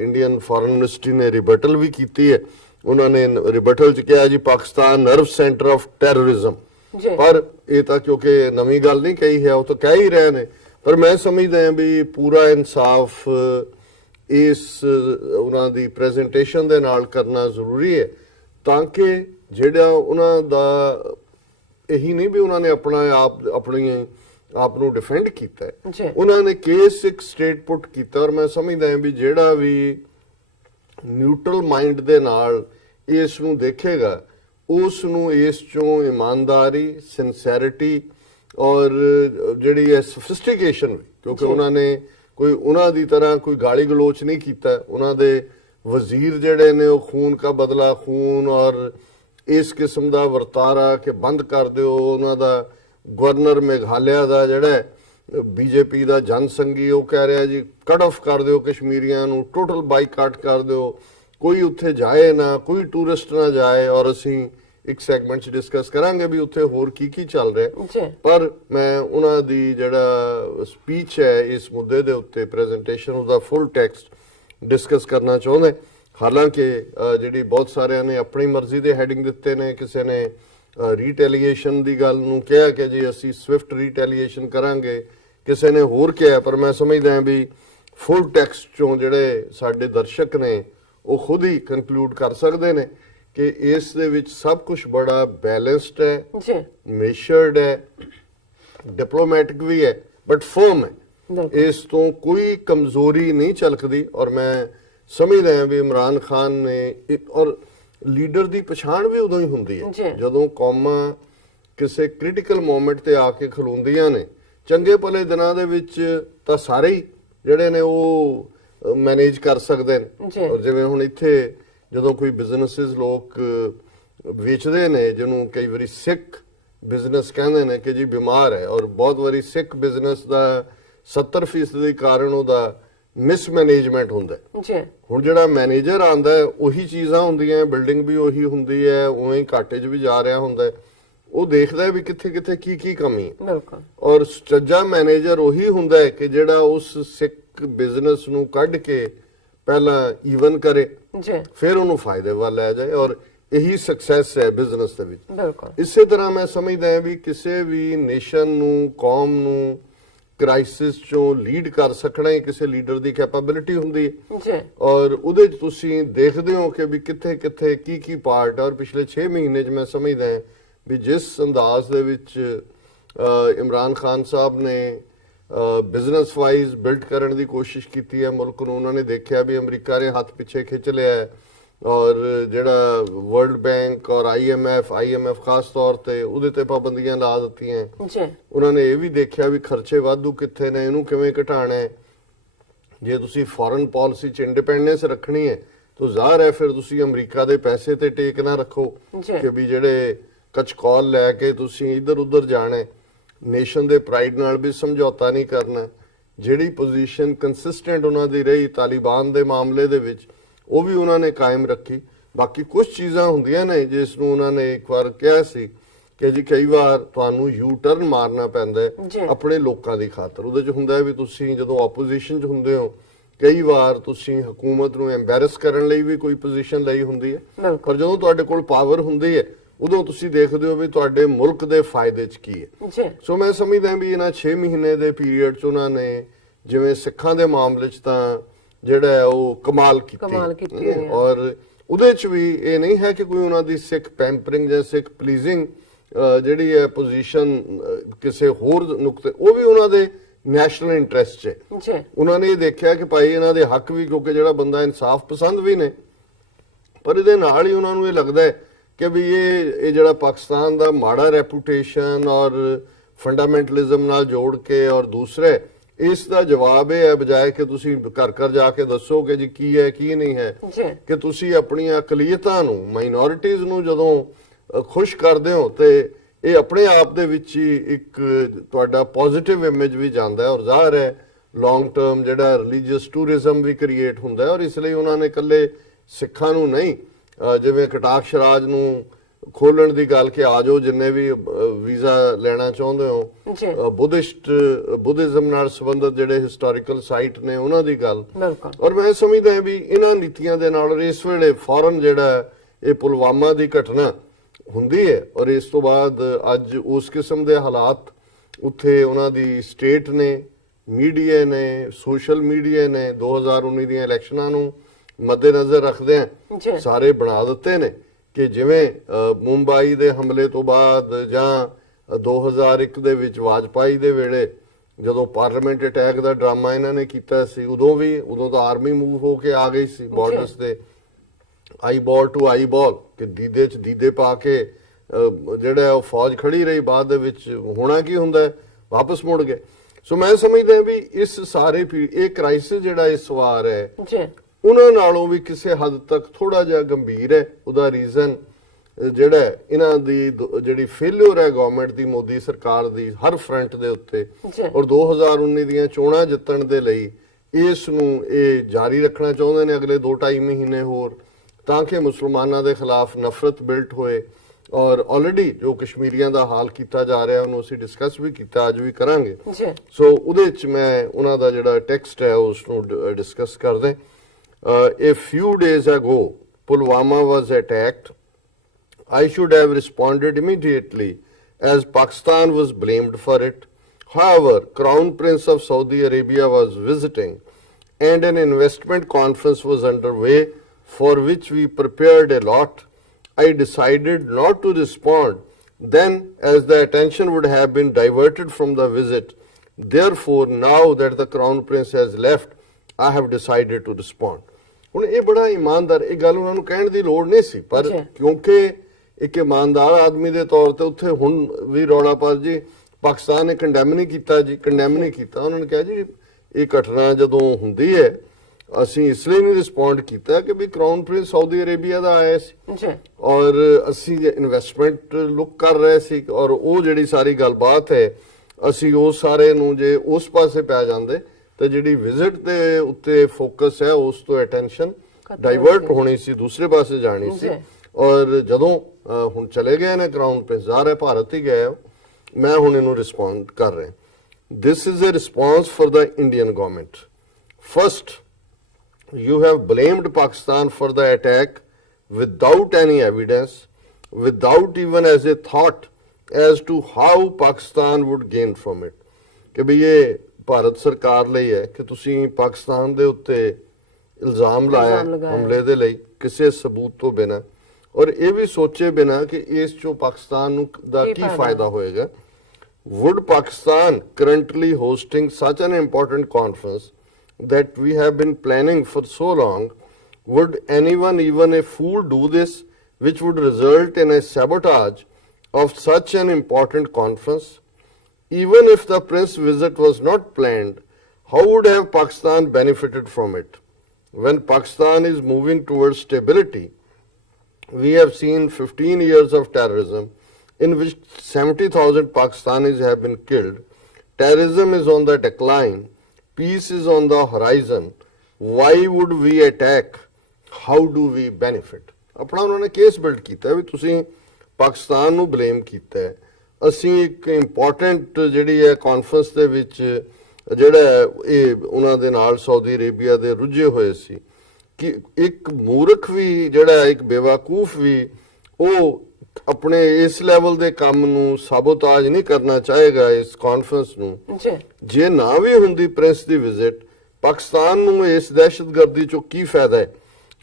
ਇੰਡੀਅਨ ਫੋਰਨ ਮਿਨਿਸਟਰੀ ਨੇ ਰਿਬਟਲ ਵੀ ਕੀਤੀ ਹੈ। ਉਹਨਾਂ ਨੇ ਰਿਬਟਲ ਚ ਕਿਹਾ ਜੀ Pakistan nerve centre of terrorism, ਪਰ ਇਹ ਤਾਂ ਕਿਉਂਕਿ ਨਵੀਂ ਗੱਲ ਨਹੀਂ ਕਹੀ ਹੈ, ਉਹ ਤਾਂ ਕਹਿ ਹੀ ਰਹੇ ਨੇ। ਪਰ ਮੈਂ ਸਮਝਦਾ ਹਾਂ ਵੀ ਪੂਰਾ ਇਨਸਾਫ ਇਸ ਉਹਨਾਂ ਦੀ ਪ੍ਰੈਜੈਂਟੇਸ਼ਨ ਦੇ ਨਾਲ ਕਰਨਾ ਜ਼ਰੂਰੀ ਹੈ, ਤਾਂ ਕਿ ਜਿਹੜਾ ਉਹਨਾਂ ਦਾ ਇਹੀ ਨਹੀਂ ਵੀ ਉਹਨਾਂ ਨੇ ਆਪਣੀ ਆਪ ਨੂੰ ਡਿਫੈਂਡ ਕੀਤਾ ਹੈ, ਉਹਨਾਂ ਨੇ ਕੇਸ ਇੱਕ ਸਟੇਟ ਪੁੱਟ ਕੀਤਾ। ਔਰ ਮੈਂ ਸਮਝਦਾ ਹਾਂ ਵੀ ਜਿਹੜਾ ਵੀ ਨਿਊਟਰਲ ਮਾਈਂਡ ਦੇ ਨਾਲ ਇਸ ਨੂੰ ਦੇਖੇਗਾ ਉਸ ਨੂੰ ਇਸ ਚੋਂ ਇਮਾਨਦਾਰੀ, ਸਿੰਸੈਰਿਟੀ ਔਰ ਜਿਹੜੀ ਹੈ ਸਫਿਸਟੀਕੇਸ਼ਨ ਵੀ, ਕਿਉਂਕਿ ਉਹਨਾਂ ਨੇ ਕੋਈ ਉਹਨਾਂ ਦੀ ਤਰ੍ਹਾਂ ਕੋਈ ਗਾਲੀ ਗਲੋਚ ਨਹੀਂ ਕੀਤਾ। ਉਹਨਾਂ ਦੇ ਵਜ਼ੀਰ ਜਿਹੜੇ ਨੇ ਉਹ ਖੂਨ ਕਾ ਬਦਲਾ ਖੂਨ ਔਰ ਇਸ ਕਿਸਮ ਦਾ ਵਰਤਾਰਾ ਕਿ ਬੰਦ ਕਰ ਦਿਓ। ਉਹਨਾਂ ਦਾ ਗਵਰਨਰ ਮੇਘਾਲਿਆ ਦਾ ਜਿਹੜਾ ਬੀਜੇਪੀ ਦਾ ਜਨਸੰਘੀ ਉਹ ਕਹਿ ਰਿਹਾ ਜੀ ਕੱਟ ਆਫ ਕਰ ਦਿਓ ਕਸ਼ਮੀਰੀਆਂ ਨੂੰ, ਟੋਟਲ ਬਾਈਕਾਟ ਕਰ ਦਿਓ, ਕੋਈ ਉੱਥੇ ਜਾਏ ਨਾ, ਕੋਈ ਟੂਰਿਸਟ ਨਾ ਜਾਏ। ਔਰ ਅਸੀਂ ਇੱਕ ਸੈਗਮੈਂਟ 'ਚ ਡਿਸਕਸ ਕਰਾਂਗੇ ਵੀ ਉੱਥੇ ਹੋਰ ਕੀ ਚੱਲ ਰਿਹਾ। ਪਰ ਮੈਂ ਉਹਨਾਂ ਦੀ ਜਿਹੜਾ ਸਪੀਚ ਹੈ ਇਸ ਮੁੱਦੇ ਦੇ ਉੱਤੇ ਪ੍ਰੈਜੈਂਟੇਸ਼ਨ ਉਹਦਾ ਫੁੱਲ ਟੈਕਸਟ ਡਿਸਕਸ ਕਰਨਾ ਚਾਹੁੰਦਾ। ਹਾਲਾਂਕਿ ਜਿਹੜੀ ਬਹੁਤ ਸਾਰਿਆਂ ਨੇ ਆਪਣੀ ਮਰਜ਼ੀ ਦੇ ਹੈਡਿੰਗ ਦਿੱਤੇ ਨੇ, ਕਿਸੇ ਨੇ ਰੀਟੈਲੀਏਸ਼ਨ ਦੀ ਗੱਲ ਨੂੰ ਕਿਹਾ ਕਿ ਜੀ ਅਸੀਂ ਸਵਿਫਟ ਰੀਟੈਲੀਏਸ਼ਨ ਕਰਾਂਗੇ, ਕਿਸੇ ਨੇ ਹੋਰ ਕਿਹਾ। ਪਰ ਮੈਂ ਸਮਝਦਾ ਹਾਂ ਵੀ ਫੁੱਲ ਟੈਕਸਟ ਚੋਂ ਜਿਹੜੇ ਸਾਡੇ ਦਰਸ਼ਕ ਨੇ ਉਹ ਖੁਦ ਹੀ ਕਨਕਲੂਡ ਕਰ ਸਕਦੇ ਨੇ ਕਿ ਇਸ ਦੇ ਵਿੱਚ ਸਭ ਕੁਝ ਬੜਾ ਬੈਲੈਂਸਡ ਹੈ, ਮੇਸ਼ਰਡ ਹੈ, ਡਿਪਲੋਮੈਟਿਕ ਵੀ ਹੈ, ਬਟ ਫਰਮ ਹੈ। ਇਸ ਤੋਂ ਕੋਈ ਕਮਜ਼ੋਰੀ ਨਹੀਂ ਝਲਕਦੀ। ਔਰ ਮੈਂ ਸਮਝਦਾ ਹਾਂ ਵੀ ਇਮਰਾਨ ਖਾਨ ਨੇ ਔਰ ਲੀਡਰ ਦੀ ਪਛਾਣ ਵੀ ਉਦੋਂ ਹੀ ਹੁੰਦੀ ਹੈ ਜਦੋਂ ਕੌਮਾਂ ਕਿਸੇ ਕ੍ਰਿਟੀਕਲ ਮੋਮੈਂਟ ਤੇ ਆ ਕੇ ਖਲੋਂਦੀਆਂ ਨੇ। ਚੰਗੇ ਭਲੇ ਦਿਨਾਂ ਦੇ ਵਿੱਚ ਤਾਂ ਸਾਰੇ ਹੀ ਜਿਹੜੇ ਨੇ ਉਹ ਮੈਨੇਜ ਕਰ ਸਕਦੇ ਨੇ। ਔਰ ਜਿਵੇਂ ਹੁਣ ਇੱਥੇ ਜਦੋਂ ਕੋਈ ਬਿਜ਼ਨੈਸਿਸ ਲੋਕ ਵੇਚਦੇ ਨੇ, ਜਿਹਨੂੰ ਕਈ ਵਾਰੀ ਸਿੱਖ ਬਿਜ਼ਨਸ ਕਹਿੰਦੇ ਨੇ ਕਿ ਜੀ ਬਿਮਾਰ ਹੈ, ਔਰ ਬਹੁਤ ਵਾਰੀ ਸਿੱਖ ਬਿਜ਼ਨਸ ਦਾ 70% ਦੇ ਕਾਰਨ ਉਹਦਾ ਮਿਸਮੈਨੇਜਮੈਂਟ ਹੁੰਦਾ ਹੈ। ਹੁਣ ਜਿਹੜਾ ਮੈਨੇਜਰ ਆਂਦਾ ਹੈ ਉਹੀ ਚੀਜ਼ਾਂ ਹੁੰਦੀਆਂ, ਬਿਲਡਿੰਗ ਵੀ ਉਹੀ ਹੁੰਦੀ ਹੈ, ਉਵੇਂ ਹੀ ਘਾਟੇ 'ਚ ਵੀ ਜਾ ਰਿਹਾ ਹੁੰਦਾ ਹੈ। ਉਹ ਦੇਖਦਾ ਹੈ ਵੀ ਕਿੱਥੇ ਕਿੱਥੇ ਕੀ ਕਮੀ ਹੈ। ਔਰ ਸੱਚਾ ਮੈਨੇਜਰ ਉਹੀ ਹੁੰਦਾ ਹੈ ਕਿ ਜਿਹੜਾ ਉਸ ਸਿੱਖ ਬਿਜ਼ਨਸ ਨੂੰ ਕੱਢ ਕੇ ਪਹਿਲਾਂ ਈਵਨ ਕਰੇ, ਫਿਰ ਉਹਨੂੰ ਫਾਇਦੇ ਵੱਲ ਲੈ ਜਾਏ। ਔਰ ਇਹੀ ਸਕਸੈਸ ਹੈ ਬਿਜ਼ਨਸ ਦੇ ਵਿੱਚ। ਇਸੇ ਤਰ੍ਹਾਂ ਮੈਂ ਸਮਝਦਾ ਹਾਂ ਵੀ ਕਿਸੇ ਵੀ ਨੇਸ਼ਨ ਨੂੰ, ਕੌਮ ਨੂੰ ਕ੍ਰਾਈਸਿਸ ਚੋਂ ਲੀਡ ਕਰ ਸਕਣਾ ਹੀ ਕਿਸੇ ਲੀਡਰ ਦੀ ਕੈਪੇਬਿਲਿਟੀ ਹੁੰਦੀ ਹੈ। ਔਰ ਉਹਦੇ 'ਚ ਤੁਸੀਂ ਦੇਖਦੇ ਹੋ ਕਿ ਵੀ ਕਿੱਥੇ ਕਿੱਥੇ ਕੀ ਪਾਰਟ ਹੈ। ਔਰ ਪਿਛਲੇ 6 ਮਹੀਨੇ 'ਚ ਮੈਂ ਸਮਝਦਾ ਹਾਂ ਵੀ ਜਿਸ ਅੰਦਾਜ਼ ਦੇ ਵਿੱਚ ਇਮਰਾਨ ਖਾਨ ਸਾਹਿਬ ਨੇ ਬਿਜ਼ਨਸ ਵਾਈਜ਼ ਬਿਲਡ ਕਰਨ ਦੀ ਕੋਸ਼ਿਸ਼ ਕੀਤੀ ਹੈ ਮੁਲਕ ਨੂੰ, ਉਹਨਾਂ ਨੇ ਦੇਖਿਆ ਵੀ ਅਮਰੀਕਾ ਨੇ ਹੱਥ ਪਿੱਛੇ ਖਿੱਚ ਲਿਆ ਹੈ। ਔਰ ਜਿਹੜਾ ਵਰਲਡ ਬੈਂਕ ਔਰ IMF ਖਾਸ ਤੌਰ ਤੇ ਉਹਦੇ ਤੇ ਪਾਬੰਦੀਆਂ ਲਾ ਦਿੱਤੀਆਂ। ਉਹਨਾਂ ਨੇ ਇਹ ਵੀ ਦੇਖਿਆ ਵੀ ਖਰਚੇ ਵਾਧੂ ਕਿੱਥੇ ਨੇ, ਇਹਨੂੰ ਕਿਵੇਂ ਘਟਾਣਾ ਹੈ। ਜੇ ਤੁਸੀਂ ਫੋਰਨ ਪਾਲਿਸੀ 'ਚ ਇੰਡੀਪੈਂਡੈਂਸ ਰੱਖਣੀ ਹੈ ਤਾਂ ਜ਼ਾਹਰ ਹੈ ਫਿਰ ਤੁਸੀਂ ਅਮਰੀਕਾ ਦੇ ਪੈਸੇ ਤੇ ਟੇਕ ਨਾ ਰੱਖੋ ਕਿ ਵੀ ਜਿਹੜੇ ਕਚਕੌਲ ਲੈ ਕੇ ਤੁਸੀਂ ਇੱਧਰ ਉੱਧਰ ਜਾਣਾ। ਨੇਸ਼ਨ ਦੇ ਪ੍ਰਾਈਡ ਨਾਲ ਵੀ ਸਮਝੌਤਾ ਨਹੀਂ ਕਰਨਾ। ਜਿਹੜੀ ਪੋਜੀਸ਼ਨ ਕੰਸਿਸਟੈਂਟ ਉਹਨਾਂ ਦੀ ਰਹੀ ਤਾਲਿਬਾਨ ਦੇ ਮਾਮਲੇ ਦੇ ਵਿੱਚ, ਉਹ ਵੀ ਉਹਨਾਂ ਨੇ ਕਾਇਮ ਰੱਖੀ। ਬਾਕੀ ਕੁਝ ਚੀਜ਼ਾਂ ਹੁੰਦੀਆਂ ਨੇ ਜਿਸ ਨੂੰ ਉਹਨਾਂ ਨੇ ਇੱਕ ਵਾਰ ਕਿਹਾ ਸੀ ਕਿ ਜੀ ਕਈ ਵਾਰ ਤੁਹਾਨੂੰ ਯੂ ਟਰਨ ਮਾਰਨਾ ਪੈਂਦਾ ਹੈ ਆਪਣੇ ਲੋਕਾਂ ਦੀ ਖਾਤਰ। ਉਹਦੇ 'ਚ ਹੁੰਦਾ ਵੀ ਤੁਸੀਂ ਜਦੋਂ ਆਪੋਜੀਸ਼ਨ 'ਚ ਹੁੰਦੇ ਹੋ ਕਈ ਵਾਰ ਤੁਸੀਂ ਹਕੂਮਤ ਨੂੰ ਐਮਬੈਰਸ ਕਰਨ ਲਈ ਵੀ ਕੋਈ ਪੋਜੀਸ਼ਨ ਲਈ ਹੁੰਦੀ ਹੈ, ਪਰ ਜਦੋਂ ਤੁਹਾਡੇ ਕੋਲ ਪਾਵਰ ਹੁੰਦੀ ਹੈ ਉਦੋਂ ਤੁਸੀਂ ਦੇਖਦੇ ਹੋ ਵੀ ਤੁਹਾਡੇ ਮੁਲਕ ਦੇ ਫਾਇਦੇ 'ਚ ਕੀ ਹੈ। ਸੋ ਮੈਂ ਸਮਝਦਾ ਵੀ ਇਹਨਾਂ 6 ਮਹੀਨੇ ਦੇ ਪੀਰੀਅਡ 'ਚ ਉਹਨਾਂ ਨੇ ਜਿਵੇਂ ਸਿੱਖਾਂ ਦੇ ਮਾਮਲੇ 'ਚ ਤਾਂ ਜਿਹੜਾ ਹੈ ਉਹ ਕਮਾਲ ਕੀਤੀ ਔਰ ਉਹਦੇ 'ਚ ਵੀ ਇਹ ਨਹੀਂ ਹੈ ਕਿ ਕੋਈ ਉਹਨਾਂ ਦੀ ਸਿੱਖ ਪੈਂਪਰਿੰਗ ਜਾਂ ਸਿੱਖ ਪਲੀਜ਼ਿੰਗ ਜਿਹੜੀ ਹੈ ਪੋਜੀਸ਼ਨ ਕਿਸੇ ਹੋਰ ਨੁਕਤੇ, ਉਹ ਵੀ ਉਹਨਾਂ ਦੇ ਨੈਸ਼ਨਲ ਇੰਟਰਸਟ 'ਚ ਉਹਨਾਂ ਨੇ ਇਹ ਦੇਖਿਆ ਕਿ ਭਾਈ ਇਹਨਾਂ ਦੇ ਹੱਕ ਵੀ, ਕਿਉਂਕਿ ਜਿਹੜਾ ਬੰਦਾ ਇਨਸਾਫ ਪਸੰਦ ਵੀ ਨੇ, ਪਰ ਇਹਦੇ ਨਾਲ ਹੀ ਉਹਨਾਂ ਨੂੰ ਇਹ ਲੱਗਦਾ ਹੈ ਕਿ ਵੀ ਇਹ ਜਿਹੜਾ ਪਾਕਿਸਤਾਨ ਦਾ ਮਾੜਾ ਰੈਪੂਟੇਸ਼ਨ ਔਰ ਫੰਡਾਮੈਂਟਲਿਜ਼ਮ ਨਾਲ ਜੋੜ ਕੇ ਔਰ ਦੂਸਰੇ ਇਸ ਦਾ ਜਵਾਬ ਇਹ ਹੈ ਬਜਾਏ ਕਿ ਤੁਸੀਂ ਘਰ ਘਰ ਜਾ ਕੇ ਦੱਸੋ ਕਿ ਜੀ ਕੀ ਹੈ ਕੀ ਨਹੀਂ ਹੈ, ਕਿ ਤੁਸੀਂ ਆਪਣੀਆਂ ਅਕਲੀਅਤਾਂ ਨੂੰ, ਮਾਈਨੋਰਿਟੀਜ਼ ਨੂੰ ਜਦੋਂ ਖੁਸ਼ ਕਰਦੇ ਹੋ ਤੇ ਇਹ ਆਪਣੇ ਆਪ ਦੇ ਵਿੱਚ ਹੀ ਇੱਕ ਤੁਹਾਡਾ ਪੋਜ਼ਿਟਿਵ ਇਮੇਜ ਵੀ ਜਾਂਦਾ ਹੈ। ਔਰ ਜ਼ਾਹਰ ਹੈ ਲੌਂਗ ਟਰਮ ਜਿਹੜਾ ਰਿਲੀਜੀਅਸ ਟੂਰਿਜ਼ਮ ਵੀ ਕ੍ਰੀਏਟ ਹੁੰਦਾ ਹੈ। ਔਰ ਇਸ ਲਈ ਉਹਨਾਂ ਨੇ ਇਕੱਲੇ ਸਿੱਖਾਂ ਨੂੰ ਨਹੀਂ, ਜਿਵੇਂ ਕਟਾਕਸ਼ ਰਾਜ ਨੂੰ ਖੋਲਣ ਦੀ ਗੱਲ ਕਿ ਆ ਜਾਓ ਜਿੰਨੇ ਵੀ ਵੀਜ਼ਾ ਲੈਣਾ ਚਾਹੁੰਦੇ ਹੋ, ਬੁੱਧਿਜ਼ਮ ਨਾਲ ਸੰਬੰਧਿਤ ਜਿਹੜੇ ਹਿਸਟੋਰੀਕਲ ਸਾਈਟ ਨੇ ਉਹਨਾਂ ਦੀ ਗੱਲ। ਔਰ ਮੈਂ ਸਮਝਦਾ ਵੀ ਇਹਨਾਂ ਨੀਤੀਆਂ ਦੇ ਨਾਲ ਇਸ ਵੇਲੇ ਫੌਰਨ ਜਿਹੜਾ ਇਹ ਪੁਲਵਾਮਾ ਦੀ ਘਟਨਾ ਹੁੰਦੀ ਹੈ ਔਰ ਇਸ ਤੋਂ ਬਾਅਦ ਅੱਜ ਉਸ ਕਿਸਮ ਦੇ ਹਾਲਾਤ ਉੱਥੇ ਉਹਨਾਂ ਦੀ ਸਟੇਟ ਨੇ, ਮੀਡੀਆ ਨੇ, ਸੋਸ਼ਲ ਮੀਡੀਆ ਨੇ 2019 ਦੀਆਂ ਇਲੈਕਸ਼ਨਾਂ ਨੂੰ ਮੱਦੇਨਜ਼ਰ ਰੱਖਦੇ ਆ ਸਾਰੇ ਬਣਾ ਦਿੱਤੇ ਨੇ ਕਿ ਜਿਵੇਂ ਮੁੰਬਈ ਦੇ ਹਮਲੇ ਤੋਂ ਬਾਅਦ ਜਾਂ 2001 ਦੇ ਵਿੱਚ ਵਾਜਪਾਈ ਦੇ ਵੇਲੇ ਜਦੋਂ ਪਾਰਲੀਮੈਂਟ ਅਟੈਕ ਦਾ ਡਰਾਮਾ ਇਹਨਾਂ ਨੇ ਕੀਤਾ ਸੀ, ਉਦੋਂ ਤਾਂ ਆਰਮੀ ਮੂਵ ਹੋ ਕੇ ਆ ਗਈ ਸੀ ਬਾਰਡਰਸ ਦੇ ਆਈ ਬਾਲ ਟੂ ਆਈ ਬਾਲ ਕਿ ਦੀਦੇ ਚ ਦੀਦੇ ਪਾ ਕੇ ਜਿਹੜਾ ਉਹ ਫੌਜ ਖੜੀ ਰਹੀ। ਬਾਅਦ ਦੇ ਵਿੱਚ ਹੋਣਾ ਕੀ ਹੁੰਦਾ, ਵਾਪਸ ਮੁੜ ਗਏ। ਸੋ ਮੈਂ ਸਮਝਦਾ ਵੀ ਇਸ ਸਾਰੇ ਇਹ ਕ੍ਰਾਈਸਿਸ ਜਿਹੜਾ ਇਸ ਵਾਰ ਹੈ ਉਹਨਾਂ ਨਾਲੋਂ ਵੀ ਕਿਸੇ ਹੱਦ ਤੱਕ ਥੋੜਾ ਜਿਹਾ ਗੰਭੀਰ ਹੈ। ਉਹਦਾ ਰੀਜ਼ਨ ਜਿਹੜਾ ਇਹਨਾਂ ਦੀ ਜਿਹੜੀ ਫੇਲਿਅਰ ਹੈ ਗਵਰਨਮੈਂਟ ਦੀ, ਮੋਦੀ ਸਰਕਾਰ ਦੀ ਹਰ ਫਰੰਟ ਦੇ ਉੱਤੇ, ਔਰ 2019 ਦੀਆਂ ਚੋਣਾਂ ਜਿੱਤਣ ਦੇ ਲਈ ਇਸ ਨੂੰ ਇਹ ਜਾਰੀ ਰੱਖਣਾ ਚਾਹੁੰਦੇ ਨੇ ਅਗਲੇ 2-2.5 ਮਹੀਨੇ ਹੋਰ, ਤਾਂ ਕਿ ਮੁਸਲਮਾਨਾਂ ਦੇ ਖਿਲਾਫ ਨਫ਼ਰਤ ਬਿਲਟ ਹੋਏ। ਔਰ ਆਲਰੇਡੀ ਜੋ ਕਸ਼ਮੀਰੀਆਂ ਦਾ ਹਾਲ ਕੀਤਾ ਜਾ ਰਿਹਾ ਉਹਨੂੰ ਅਸੀਂ ਡਿਸਕਸ ਵੀ ਕੀਤਾ, ਅੱਜ ਵੀ ਕਰਾਂਗੇ। ਸੋ ਉਹਦੇ ਵਿੱਚ ਮੈਂ ਉਹਨਾਂ ਦਾ ਜਿਹੜਾ ਟੈਕਸਟ ਹੈ ਉਸ ਨੂੰ ਡਿਸਕਸ ਕਰਦੇ। A few days ago, Pulwama was attacked. I should have responded immediately as Pakistan was blamed for it. However, Crown Prince of Saudi Arabia was visiting and an investment conference was underway for which we prepared a lot. I decided not to respond then as the attention would have been diverted from the visit. Therefore, now that the Crown Prince has left, I have decided to respond. ਹੁਣ ਇਹ ਬੜਾ ਇਮਾਨਦਾਰ, ਇਹ ਗੱਲ ਉਹਨਾਂ ਨੂੰ ਕਹਿਣ ਦੀ ਲੋੜ ਨਹੀਂ ਸੀ, ਪਰ ਕਿਉਂਕਿ ਇੱਕ ਇਮਾਨਦਾਰ ਆਦਮੀ ਦੇ ਤੌਰ ਤੇ ਉੱਥੇ ਹੁਣ ਵੀ ਰੌਲਾ ਪਾ ਜੀ ਪਾਕਿਸਤਾਨ ਨੇ ਕੰਡੈਮ ਨਹੀਂ ਕੀਤਾ ਜੀ, ਕੰਡੈਮ ਨਹੀਂ ਕੀਤਾ। ਉਹਨਾਂ ਨੇ ਕਿਹਾ ਜੀ ਇਹ ਘਟਨਾ ਜਦੋਂ ਹੁੰਦੀ ਹੈ ਅਸੀਂ ਇਸ ਲਈ ਨਹੀਂ ਰਿਸਪੌਂਡ ਕੀਤਾ ਕਿ ਵੀ ਕਰਾਊਨ ਪ੍ਰਿੰਸ ਸਾਊਦੀ ਅਰੇਬੀਆ ਦਾ ਆਇਆ ਸੀ ਔਰ ਅਸੀਂ ਇਨਵੈਸਟਮੈਂਟ ਲੁੱਕ ਕਰ ਰਹੇ ਸੀ, ਔਰ ਉਹ ਜਿਹੜੀ ਸਾਰੀ ਗੱਲਬਾਤ ਹੈ ਅਸੀਂ ਉਸ ਸਾਰੇ ਨੂੰ ਜੇ ਉਸ ਪਾਸੇ ਪੈ ਜਾਂਦੇ ਤੇ ਜਿਹੜੀ ਵਿਜ਼ਿਟ ਦੇ ਉੱਤੇ ਫੋਕਸ ਹੈ ਉਸ ਤੋਂ ਅਟੈਂਸ਼ਨ ਡਾਈਵਰਟ ਹੋਣੀ ਸੀ, ਦੂਸਰੇ ਪਾਸੇ ਜਾਣੀ ਸੀ। ਔਰ ਜਦੋਂ ਹੁਣ ਚਲੇ ਗਏ ਨੇ ਕਰਾਊਨ ਪ੍ਰਿੰਸ, ਜ਼ਾਹਰ ਹੈ ਭਾਰਤ ਹੀ ਗਏ, ਮੈਂ ਹੁਣ ਇਹਨੂੰ ਰਿਸਪੌਂਡ ਕਰ ਰਿਹਾ। This is a response for the Indian government. First, you have blamed Pakistan for the attack without any evidence, without even as a thought as to how Pakistan would gain from it। ਕਿ ਵੀ ਇਹ ਭਾਰਤ ਸਰਕਾਰ ਲਈ ਹੈ ਕਿ ਤੁਸੀਂ ਪਾਕਿਸਤਾਨ ਦੇ ਉੱਤੇ ਇਲਜ਼ਾਮ ਲਾਇਆ ਹਮਲੇ ਦੇ ਲਈ ਕਿਸੇ ਸਬੂਤ ਤੋਂ ਬਿਨਾਂ, ਔਰ ਇਹ ਵੀ ਸੋਚੇ ਬਿਨਾਂ ਕਿ ਇਸ ਚੋਂ ਪਾਕਿਸਤਾਨ ਨੂੰ ਦਾ ਕੀ ਫਾਇਦਾ ਹੋਏਗਾ। Would Pakistan currently hosting such an important conference that we have been planning for so long, would anyone, even a fool, do this, which would result in a sabotage of such an important conference? Even if the prince visit was not planned, how would have Pakistan benefited from it? When Pakistan is moving towards stability, we have seen 15 years of terrorism in which 70,000 Pakistanis have been killed. Terrorism is on the decline. Peace is on the horizon. Why would we attack? How do we benefit? ਆਪਣਾ ਉਹਨਾਂ ਨੇ case build ਕੀਤਾ ਵੀ ਤੁਸੀਂ ਪਾਕਿਸਤਾਨ ਨੂੰ blame ਕੀਤਾ ਹੈ। ਅਸੀਂ ਇੱਕ ਇੰਪੋਰਟੈਂਟ ਜਿਹੜੀ ਹੈ ਕਾਨਫਰੰਸ ਦੇ ਵਿੱਚ ਜਿਹੜਾ ਇਹ ਉਹਨਾਂ ਦੇ ਨਾਲ ਸਾਊਦੀ ਅਰੇਬੀਆ ਦੇ ਰੁੱਝੇ ਹੋਏ ਸੀ ਕਿ ਇੱਕ ਮੂਰਖ ਵੀ ਜਿਹੜਾ ਇੱਕ ਬੇਵਕੂਫ ਵੀ ਉਹ ਆਪਣੇ ਇਸ ਲੈਵਲ ਦੇ ਕੰਮ ਨੂੰ ਸਾਬੋਤਾਜ ਨਹੀਂ ਕਰਨਾ ਚਾਹੇਗਾ ਇਸ ਕਾਨਫਰੰਸ ਨੂੰ। ਜੇ ਨਾ ਵੀ ਹੁੰਦੀ ਪ੍ਰਿੰਸ ਦੀ ਵਿਜ਼ਿਟ, ਪਾਕਿਸਤਾਨ ਨੂੰ ਇਸ ਦਹਿਸ਼ਤਗਰਦੀ ਚੋਂ ਕੀ ਫਾਇਦਾ ਹੈ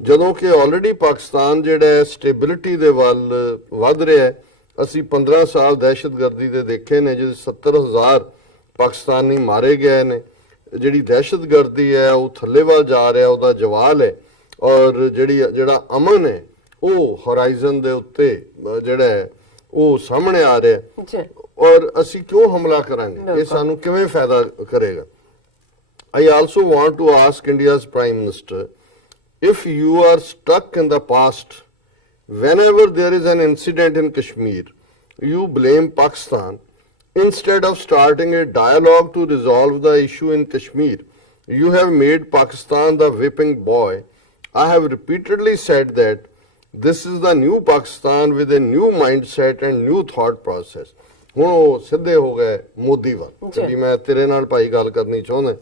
ਜਦੋਂ ਕਿ ਆਲਰੇਡੀ ਪਾਕਿਸਤਾਨ ਜਿਹੜਾ ਸਟੇਬਿਲਿਟੀ ਦੇ ਵੱਲ ਵੱਧ ਰਿਹਾ ਹੈ। ਅਸੀਂ 15 ਸਾਲ ਦਹਿਸ਼ਤਗਰਦੀ ਦੇ ਦੇਖੇ ਨੇ, ਜਿਹਦੇ 70,000 ਪਾਕਿਸਤਾਨੀ ਮਾਰੇ ਗਏ ਨੇ। ਜਿਹੜੀ ਦਹਿਸ਼ਤਗਰਦੀ ਹੈ ਉਹ ਥੱਲੇ ਵੱਲ ਜਾ ਰਿਹਾ, ਉਹਦਾ ਜਵਾਲ ਹੈ, ਔਰ ਜਿਹੜਾ ਅਮਨ ਹੈ ਉਹ ਹੋਰਾਈਜ਼ਨ ਦੇ ਉੱਤੇ ਜਿਹੜਾ ਹੈ ਉਹ ਸਾਹਮਣੇ ਆ ਰਿਹਾ। ਔਰ ਅਸੀਂ ਕਿਉਂ ਹਮਲਾ ਕਰਾਂਗੇ, ਇਹ ਸਾਨੂੰ ਕਿਵੇਂ ਫਾਇਦਾ ਕਰੇਗਾ। I also want to ask India's Prime Minister, if you are stuck in the past, whenever there is an incident in Kashmir, you blame Pakistan. Instead of starting a dialogue to resolve the issue in Kashmir, you have made Pakistan the whipping boy. I have repeatedly said that this is the new Pakistan with a new mindset and new thought process. ਹੁਣ ਉਹ ਸਿੱਧੇ ਹੋ ਗਏ ਮੋਦੀ ਵੱਲ ਕਿ ਮੈਂ ਤੇਰੇ ਨਾਲ ਭਾਈ ਗੱਲ ਕਰਨੀ ਚਾਹੁੰਦਾ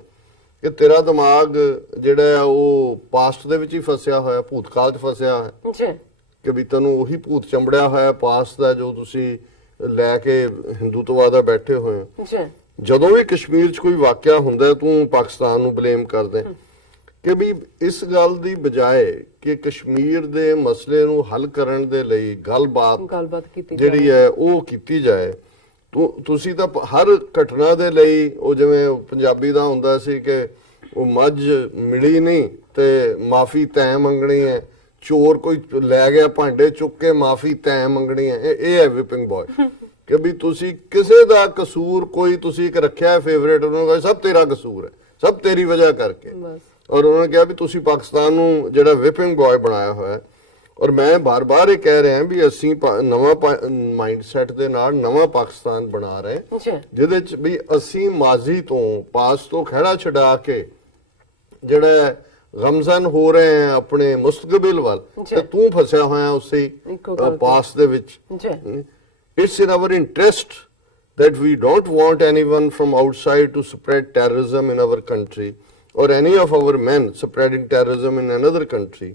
ਕਿ ਤੇਰਾ ਦਿਮਾਗ ਜਿਹੜਾ ਆ ਉਹ ਪਾਸਟ ਦੇ ਵਿੱਚ ਹੀ ਫਸਿਆ ਹੋਇਆ, ਭੂਤਕਾਲ 'ਚ ਫਸਿਆ ਹੈ ਕਿ ਵੀ ਤੈਨੂੰ ਉਹੀ ਭੂਤ ਚੰਬੜਿਆ ਹੋਇਆ ਪਾਸਟ ਦਾ ਜੋ ਤੁਸੀਂ ਲੈ ਕੇ ਹਿੰਦੂਤਵਾ ਦਾ ਬੈਠੇ ਹੋਏ ਹੋ। ਜਦੋਂ ਵੀ ਕਸ਼ਮੀਰ 'ਚ ਕੋਈ ਵਾਕਿਆ ਹੁੰਦਾ ਤੂੰ ਪਾਕਿਸਤਾਨ ਨੂੰ ਬਲੇਮ ਕਰਦੇ ਕਿ ਵੀ ਇਸ ਗੱਲ ਦੀ ਬਜਾਏ ਕਿ ਕਸ਼ਮੀਰ ਦੇ ਮਸਲੇ ਨੂੰ ਹੱਲ ਕਰਨ ਦੇ ਲਈ ਗੱਲਬਾਤ ਕੀਤੀ ਜਿਹੜੀ ਹੈ ਉਹ ਕੀਤੀ ਜਾਏ। ਤੁਸੀਂ ਤਾਂ ਹਰ ਘਟਨਾ ਦੇ ਲਈ ਉਹ ਜਿਵੇਂ ਪੰਜਾਬੀ ਦਾ ਹੁੰਦਾ ਸੀ ਕਿ ਉਹ ਮੱਝ ਮਿਲੀ ਨਹੀਂ ਤੇ ਮਾਫੀ ਤੈਂ ਮੰਗਣੀ ਹੈ, ਚੋਰ ਕੋਈ ਲੈ ਗਿਆ ਭਾਂਡੇ ਚੁੱਕ ਕੇ ਮਾਫੀ ਤੈਂ ਮੰਗਣੀ ਹੈ। ਇਹ ਹੈ ਵਿਪਿੰਗ ਬॉय ਕਿ ਵੀ ਤੁਸੀਂ ਕਿਸੇ ਦਾ ਕਸੂਰ ਕੋਈ ਤੁਸੀਂ ਇੱਕ ਰੱਖਿਆ ਫੇਵਰੇਟ, ਉਹਨੂੰ ਕਹੇ ਸਭ ਤੇਰਾ ਕਸੂਰ ਹੈ, ਸਭ ਤੇਰੀ ਵਜ੍ਹਾ ਕਰਕੇ। ਔਰ ਉਹਨਾਂ ਨੇ ਕਿਹਾ ਵੀ ਤੁਸੀਂ ਪਾਕਿਸਤਾਨ ਨੂੰ ਜਿਹੜਾ ਵਿਪਿੰਗ ਬॉय ਬਣਾਇਆ ਹੋਇਆ। ਔਰ ਮੈਂ ਬਾਰ-ਬਾਰ ਇਹ ਕਹਿ ਰਿਹਾ ਵੀ ਅਸੀਂ ਨਵਾਂ ਮਾਈਂਡਸੈਟ ਦੇ ਨਾਲ ਨਵਾਂ ਪਾਕਿਸਤਾਨ ਬਣਾ ਰਹੇ ਜਿਹਦੇ ਚ ਵੀ ਅਸੀਂ ਮਾਜ਼ੀ ਤੋਂ ਪਾਸ ਤੋਂ ਖਹਿੜਾ ਛਡਾ ਕੇ ਜਿਹੜਾ ਗਮਜ਼ਨ ਹੋ ਰਹੇ ਆ ਆਪਣੇ ਮੁਸਤਕਬਿਲ ਵੱਲ, ਤੇ ਤੂੰ ਫਸਿਆ ਹੋਇਆ ਉਸੇ ਪਾਸ ਦੇ ਵਿੱਚ। It's in our interest that we don't want anyone from outside to spread terrorism in our country or any of our men spreading terrorism in another country.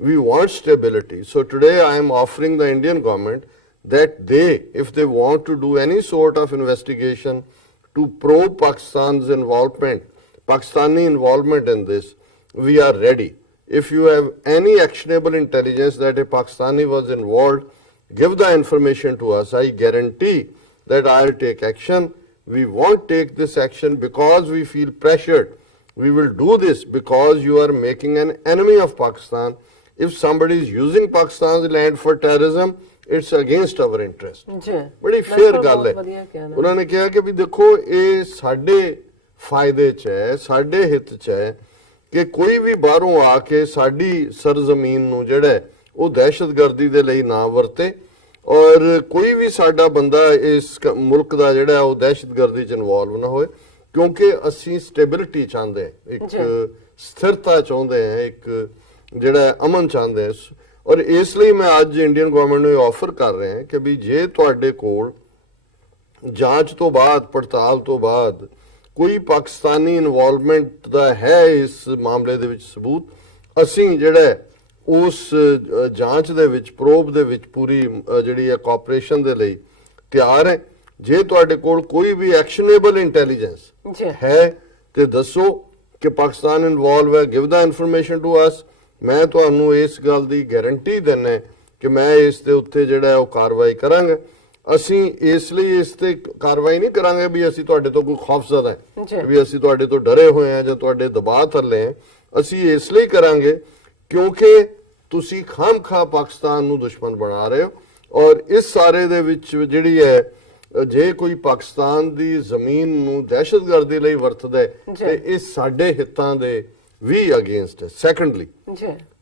We want stability. So today I am offering the Indian government that they, if they want to do any sort of investigation to probe Pakistan's involvement, Pakistani involvement in this, we are ready. If you have any actionable intelligence that a Pakistani was involved, give the information to us. I guarantee that I'll take action. We won't take this action because we feel pressured. We will do this because you are making an enemy of Pakistan. If somebody is using Pakistan's land for terrorism, it's against our interest. बड़ी fair गल है। उन्होंने कहा कि भी देखो ये साडे फायदे च है, साडे हित च है कि कोई भी बाहरों आके साडी सरजमीन नूं जिहड़ा है ਉਹ ਦਹਿਸ਼ਤਗਰਦੀ ਦੇ ਲਈ ਨਾ ਵਰਤੇ ਔਰ ਕੋਈ ਵੀ ਸਾਡਾ ਬੰਦਾ ਇਸ ਮੁਲਕ ਦਾ ਜਿਹੜਾ ਉਹ ਦਹਿਸ਼ਤਗਰਦੀ 'ਚ ਇਨਵੋਲਵ ਨਾ ਹੋਏ ਕਿਉਂਕਿ ਅਸੀਂ ਸਟੇਬਿਲਿਟੀ ਚਾਹੁੰਦੇ ਹਾਂ, ਇੱਕ ਸਥਿਰਤਾ ਚਾਹੁੰਦੇ ਹਾਂ, ਇੱਕ ਜਿਹੜਾ ਅਮਨ ਚਾਹੁੰਦੇ ਹਾਂ। ਔਰ ਇਸ ਲਈ ਮੈਂ ਅੱਜ ਇੰਡੀਅਨ ਗਵਰਨਮੈਂਟ ਨੂੰ ਇਹ ਆਫਰ ਕਰ ਰਿਹਾ ਕਿ ਵੀ ਜੇ ਤੁਹਾਡੇ ਕੋਲ ਜਾਂਚ ਤੋਂ ਬਾਅਦ ਪੜਤਾਲ ਤੋਂ ਬਾਅਦ ਕੋਈ ਪਾਕਿਸਤਾਨੀ ਇਨਵੋਲਵਮੈਂਟ ਦਾ ਹੈ ਇਸ ਮਾਮਲੇ ਦੇ ਵਿੱਚ ਸਬੂਤ, ਅਸੀਂ ਜਿਹੜਾ ਉਸ ਜਾਂਚ ਦੇ ਵਿੱਚ ਪ੍ਰੋਬ ਦੇ ਵਿੱਚ ਪੂਰੀ ਜਿਹੜੀ ਹੈ ਕੋਆਪਰੇਸ਼ਨ ਦੇ ਲਈ ਤਿਆਰ ਹੈ। ਜੇ ਤੁਹਾਡੇ ਕੋਲ ਕੋਈ ਵੀ ਐਕਸ਼ਨੇਬਲ ਇੰਟੈਲੀਜੈਂਸ ਹੈ ਤੇ ਦੱਸੋ ਕਿ ਪਾਕਿਸਤਾਨ ਇਨਵੋਲਵ ਹੈ, give the information to us. ਮੈਂ ਤੁਹਾਨੂੰ ਇਸ ਗੱਲ ਦੀ ਗਾਰੰਟੀ ਦਿੰਦਾ ਕਿ ਮੈਂ ਇਸ ਦੇ ਉੱਤੇ ਜਿਹੜਾ ਉਹ ਕਾਰਵਾਈ ਕਰਾਂਗਾ। ਅਸੀਂ ਇਸ ਲਈ ਇਸ ਤੇ ਕਾਰਵਾਈ ਨਹੀਂ ਕਰਾਂਗੇ ਵੀ ਅਸੀਂ ਤੁਹਾਡੇ ਤੋਂ ਕੋਈ ਖੌਫਜ਼ਦਾ ਹੈ, ਵੀ ਅਸੀਂ ਤੁਹਾਡੇ ਤੋਂ ਡਰੇ ਹੋਏ ਹਾਂ ਜਾਂ ਤੁਹਾਡੇ ਦਬਾਅ ਥੱਲੇ ਹਾਂ। ਅਸੀਂ ਇਸ ਲਈ ਕਰਾਂਗੇ ਕਿਉਂਕਿ ਤੁਸੀਂ ਖਾਮਖਾ ਪਾਕਿਸਤਾਨ ਨੂੰ ਦੁਸ਼ਮਣ ਬਣਾ ਰਹੇ ਹੋ। ਔਰ ਇਸ ਸਾਰੇ ਦੇ ਵਿੱਚ ਜਿਹੜੀ ਹੈ ਜੇ ਕੋਈ ਪਾਕਿਸਤਾਨ ਦੀ ਜ਼ਮੀਨ ਨੂੰ ਦਹਿਸ਼ਤਗਰਦੀ ਲਈ ਵਰਤਦਾ ਹੈ ਤੇ ਇਹ ਸਾਡੇ ਹਿੱਤਾਂ ਦੇ ਵੀ ਅਗੇਂਸਟ ਹੈ। Secondly,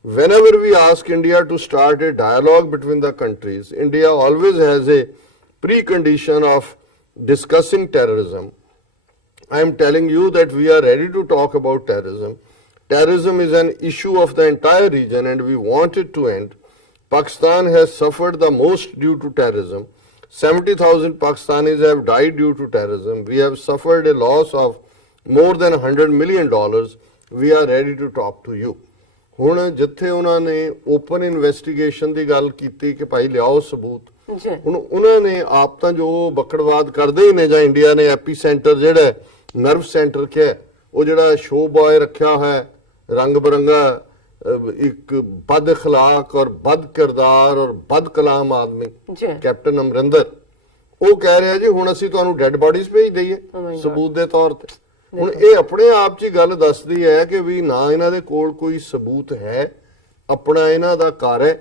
whenever we ask India to start a dialogue between the countries, India always has a precondition of discussing terrorism. I am telling you that we are ready to talk about terrorism. Terrorism is an issue of the entire region and we want it to end. Pakistan has suffered the most due to terrorism. 70,000 Pakistanis have died due to terrorism. We have suffered a loss of more than $100 million. We are ready to talk to you. ਹੁਣ ਜਿੱਥੇ ਉਹਨਾਂ ਨੇ open investigation ਦੀ ਗੱਲ ਕੀਤੀ ਕਿ ਭਾਈ ਲਿਆਓ ਸਬੂਤ, ਹੁਣ ਉਹਨਾਂ ਨੇ ਆਪ ਤਾਂ ਜੋ ਬੱਕੜਵਾਦ ਕਰਦੇ ਹੀ ਨੇ ਜਾਂ ਇੰਡੀਆ ਨੇ ਐਪੀ ਸੈਂਟਰ ਜਿਹੜਾ ਨਰਵ ਸੈਂਟਰ ਕਿਹਾ, ਉਹ ਜਿਹੜਾ ਸ਼ੋ ਬॉय ਰੱਖਿਆ ਹੈ ਰੰਗ ਬਰੰਗਾ ਇੱਕ ਬਦ اخلاق ਔਰ ਬਦ ਕਿਰਦਾਰ ਔਰ ਬਦ ਕਲਾਮ ਆਦਮੀ ਕੈਪਟਨ ਅਮਰਿੰਦਰ, ਉਹ ਕਹਿ ਰਿਹਾ ਜੀ ਹੁਣ ਅਸੀਂ ਤੁਹਾਨੂੰ ਡੈੱਡ ਬਾਡੀਜ਼ ਭੇਜ ਦਈਏ ਸਬੂਤ ਦੇ ਤੌਰ ਤੇ। ਹੁਣ ਇਹ ਆਪਣੇ ਆਪ 'ਚ ਗੱਲ ਦੱਸਦੀ ਹੈ ਕਿ ਵੀ ਨਾ ਇਹਨਾਂ ਦੇ ਕੋਲ ਕੋਈ ਸਬੂਤ ਹੈ, ਆਪਣਾ ਇਹਨਾਂ ਦਾ ਘਰ ਹੈ,